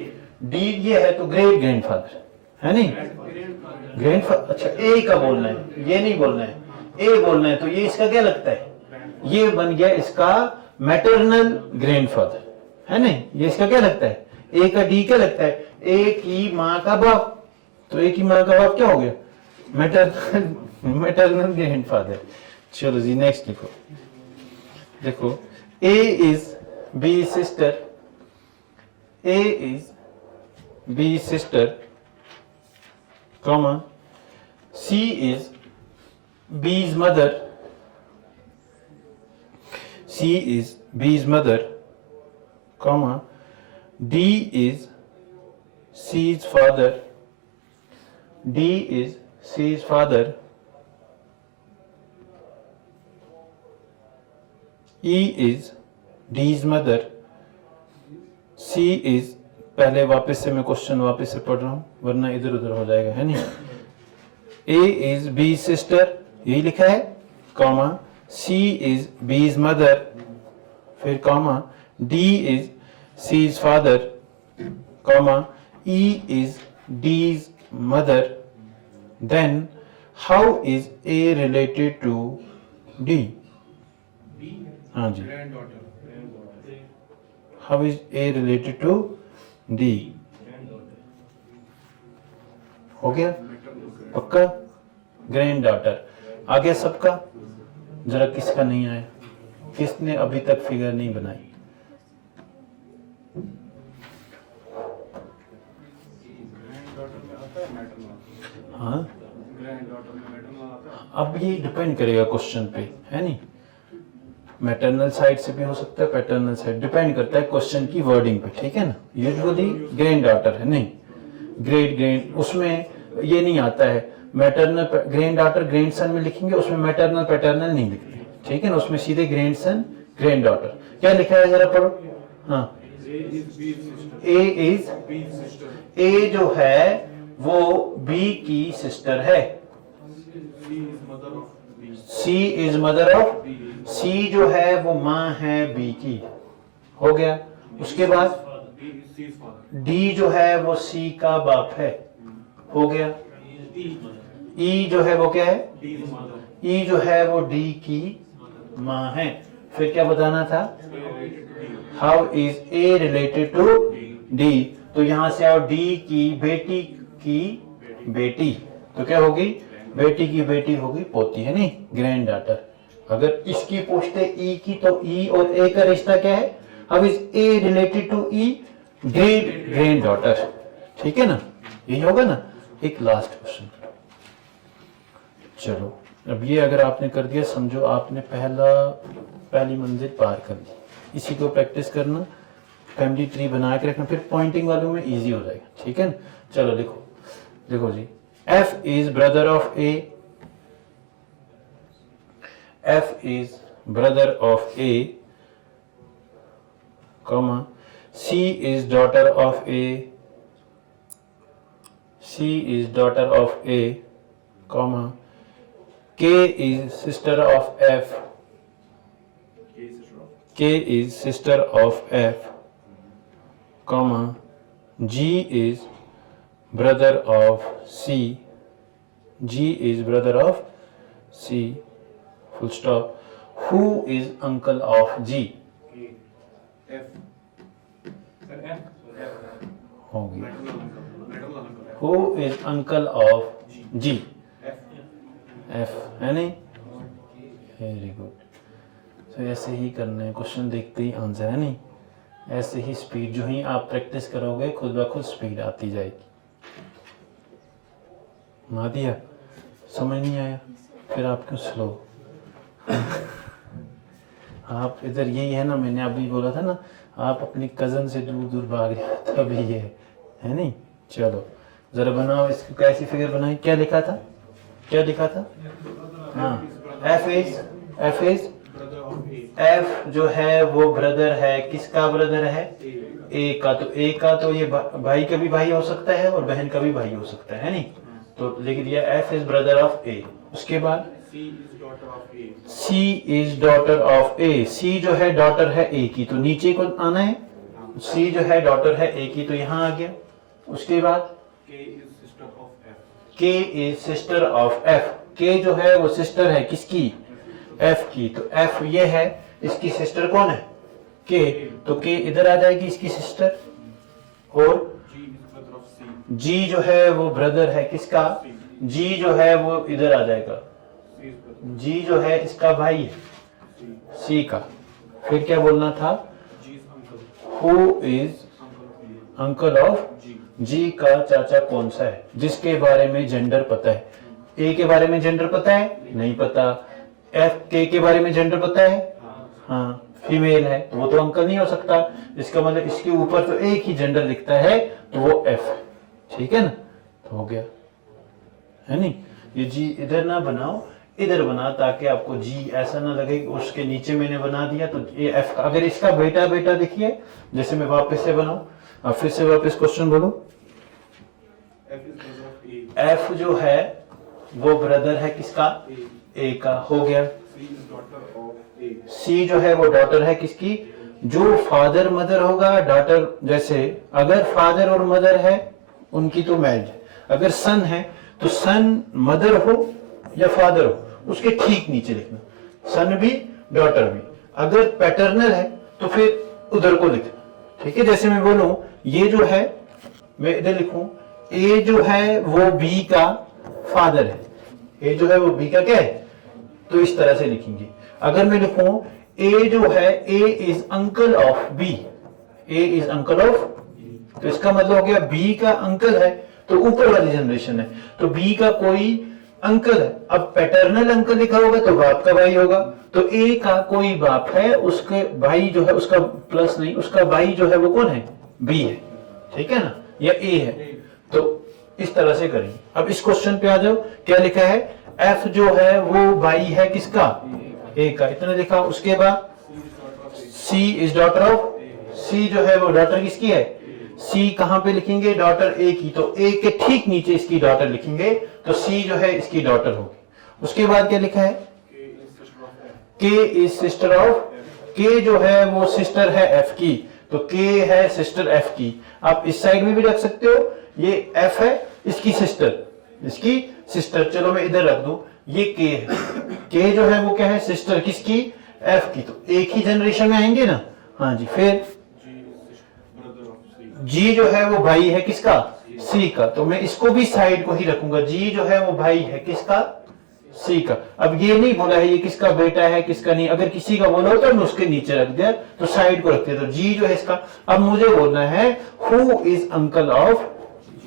D ये है तो ग्रेट ग्रैंडफादर है नहीं, ग्रैंडफादर, अच्छा ए का बोलना है, ये नहीं बोलना है, ए बोलना है, तो ये इसका क्या लगता है, ये बन गया इसका मैटरनल ग्रैंडफादर है नहीं, ये इसका क्या लगता है, ए का डी क्या लगता है, ए की माँ का बाप, तो ए की माँ का बाप क्या हो गया, मैटरनल ग्रैंडफादर। चलो जी नेक्स्ट लिखो, देखो A is B sister, A is B sister, comma, C is B's mother, C is B's mother, comma, D is C's father, D is C's father, E is D's mother, C is, पहले वापस से मैं question वापस से पढ़ रहा हूं वरना इधर उधर हो जाएगा है नहीं, ए इज बी सिस्टर यही लिखा है, comma, C is B's mother, फिर comma, D is C's father, comma, E is D's mother, then how is A related to D, हाँ जी, how is A related to D, हो गया पक्का, grand daughter आ गया सबका, जरा किसका नहीं आया, किसने अभी तक फिगर नहीं बनाई, हाँ अब ये डिपेंड करेगा क्वेश्चन पे है नहीं, मैटरनल साइड से भी हो सकता है, पैटर्नल साइड, डिपेंड करता है क्वेश्चन की वर्डिंग पे, ठीक है ना। यूजुअली ग्रैंड डॉटर है नहीं, ग्रेट ग्रैंड उसमें ये नहीं आता है, maternal grand daughter grand son में लिखेंगे, उसमें मैटरनल पैटर्नल नहीं लिखते, ठीक है ना, उसमें सीधे ग्रैंड सन ग्रैंड डॉटर। क्या लिखा है जरा पढ़ो, हाँ, ए इज, ए जो है वो बी की सिस्टर है, सी इज मदर ऑफ, सी जो है वो माँ है बी की, हो गया। उसके बाद डी जो है वो सी का बाप है, हो गया। ई जो है वो क्या है, ई जो है वो डी की माँ है। फिर क्या बताना था, how is A related to D, तो यहां से आओ, डी की बेटी की बेटी, तो क्या होगी, बेटी की बेटी होगी पोती है नहीं, ग्रैंड डॉटर। अगर इसकी पूछते ई की, तो ई और ए का रिश्ता क्या है, how is A related to E, great granddaughter, ठीक है ना, यही होगा ना। एक लास्ट क्वेश्चन, चलो अब ये अगर आपने कर दिया समझो आपने पहली मंजिल पार कर ली। इसी को प्रैक्टिस करना, फैमिली ट्री बना के रखना, फिर पॉइंटिंग वालों में इजी हो जाएगा, ठीक है ना। चलो लिखो, देखो जी, F is brother of A, F is brother of A, comma, C is daughter of A, C is daughter of A, comma, K is sister of F, K is sister of F, comma, G is brother of C, G is brother of C, full stop. Who is uncle of G? हो गया। Who is uncle of G? F है नहीं? Very good. तो ऐसे ही करना है, question देखते ही answer है नहीं, ऐसे ही स्पीड, जो ही आप प्रैक्टिस करोगे खुद ब खुद स्पीड आती जाएगी। मादिया समझ नहीं आया, फिर आप क्यों स्लो? आप इधर यही है ना, मैंने अभी बोला था ना, आप अपनी कजन से दूर दूर भाग रहे हो, तभी ये है नहीं। चलो जरा बनाओ इसको, कैसी फिगर बनाई, क्या लिखा था, क्या लिखा था? हाँ, F इज F जो है वो ब्रदर है, किसका ब्रदर है? A का। तो A का तो ये भाई का भी भाई हो सकता है और बहन का भी भाई हो सकता है नहीं? तो लिख दिया F is brother of A। उसके बाद C is daughter of A, C जो है डॉटर है A की, तो नीचे को आना है, C जो है डॉटर है A की, तो यहाँ आ गया। उसके बाद K is sister of F, K जो है वो सिस्टर है किसकी? F की। तो F ये है, इसकी सिस्टर कौन है? K, तो K इधर आ जाएगी इसकी सिस्टर, और G जो है वो ब्रदर है किसका? G जो है वो इधर आ जाएगा, G जो है इसका भाई है C का। फिर क्या बोलना था? Who is uncle of G का चाचा कौन सा है, जिसके बारे में जेंडर पता है? A के बारे में जेंडर पता है? नहीं पता। F K के बारे में जेंडर पता है? हाँ, फीमेल है, तो वो तो अंकल नहीं हो सकता, इसका मतलब इसके ऊपर तो एक ही जेंडर लिखता है, तो वो F है, ठीक है ना। तो हो गया है नहीं। ये G इधर ना बनाओ, इधर बना, ताकि आपको G ऐसा ना लगे कि उसके नीचे मैंने बना दिया। तो ये F का, अगर इसका बेटा बेटा देखिए, जैसे मैं वापस से बनाऊं, अब फिर से वापस क्वेश्चन बोलो। F जो है वो ब्रदर है किसका? A का। हो गया। C जो है वो डॉटर है किसकी? जो फादर मदर होगा, डॉटर, जैसे अगर फादर और मदर है उनकी तो मैरिज है, अगर सन है तो सन मदर हो या फादर हो, उसके ठीक नीचे लिखना, सन भी डॉटर भी। अगर पैटर्नल है तो फिर उधर को लिखना, ठीक है। जैसे मैं बोलूं, ये जो है, मैं इधर लिखूं, ए जो है वो बी का फादर है, ए जो है वो बी का क्या है, तो इस तरह से लिखेंगे। अगर मैं लिखूं ए जो है, A is uncle of B, A is uncle of, तो इसका मतलब हो गया बी का अंकल है, तो ऊपर वाली जनरेशन है, तो बी का कोई अंकल है। अब पैटर्नल अंकल लिखा होगा तो बाप का भाई होगा, तो ए का कोई बाप है, उसके भाई जो है, उसका प्लस नहीं, उसका भाई जो है वो कौन है? बी है, ठीक है ना, या ए है। तो इस तरह से करेंगे। अब इस क्वेश्चन पे आ जाओ, क्या लिखा है? एफ जो है वो भाई है किसका? ए का, इतना लिखा। उसके बाद सी इज डॉटर ऑफ, सी जो है वो डॉटर किसकी है? सी कहां पे लिखेंगे? डॉटर ए की, तो ए के ठीक नीचे इसकी डॉटर लिखेंगे, तो सी जो है इसकी डॉटर होगी। उसके बाद क्या लिखा है? के इज सिस्टर ऑफ, के जो है वो सिस्टर है एफ की, तो के है सिस्टर एफ की। आप इस साइड में भी रख सकते हो, ये एफ है इसकी सिस्टर, इसकी सिस्टर, चलो मैं इधर रख दूं, ये के है, के जो है वो क्या है? सिस्टर किसकी? एफ की, तो एक ही जनरेशन में आएंगे ना। हाँ जी। फिर जी जो है वो भाई है किसका? सी का, तो मैं इसको भी साइड को ही रखूंगा, जी जो है वो भाई है किसका? सी का। अब ये नहीं बोला है ये किसका बेटा है किसका नहीं, अगर किसी का बोला होता तो मैं उसके नीचे रख दिया, तो साइड को रखते, तो जी जो है इसका। अब मुझे बोलना है हु इज अंकल ऑफ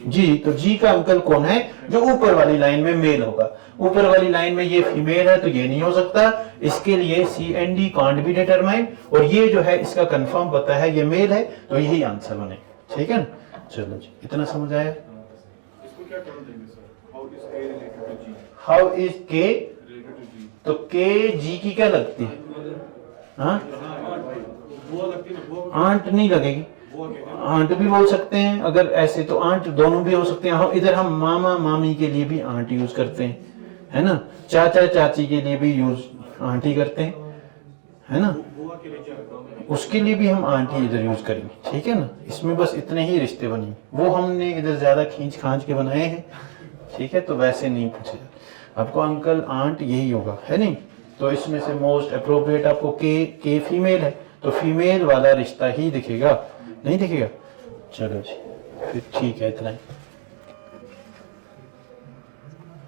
जी, तो जी का अंकल कौन है? जो ऊपर वाली लाइन में मेल होगा। ऊपर वाली लाइन में ये फीमेल है तो ये नहीं हो सकता, इसके लिए C and D can't be determine, और ये जो है इसका कंफर्म पता है ये मेल है, तो यही आंसर बने। ठीक है ना? चलो जी, इतना समझ आया? इसको क्या टर्म देंगे sir? How is A related to G? How is K, related to G? तो के जी की क्या लगती है? हाँ, वो लगती है वो आंट नहीं लगेगी, वो कहते हैं आंट भी बोल सकते हैं अगर ऐसे, तो आंट दोनों भी हो सकते हैं। हम इधर हम मामा मामी के लिए भी आंट यूज करते हैं, है ना? चाचा चाची के लिए भी यूज आंट ही करते हैं, है ना? वो के लिए क्या टर्म है? उसके लिए भी हम आंट ही इधर यूज करेंगे। ठीक है ना? इसमें बस इतने ही रिश्ते बनेंगे, वो हमने इधर ज्यादा खींच खांच के बनाए हैं। ठीक है, तो वैसे नहीं पूछे आपको, अंकल आंट यही होगा, है नहीं? तो इसमें से मोस्ट अप्रोप्रिएट आपको के फीमेल है, तो फीमेल वाला रिश्ता ही दिखेगा, नहीं दिखेगा? चलो जी, फिर ठीक है, इतना ही।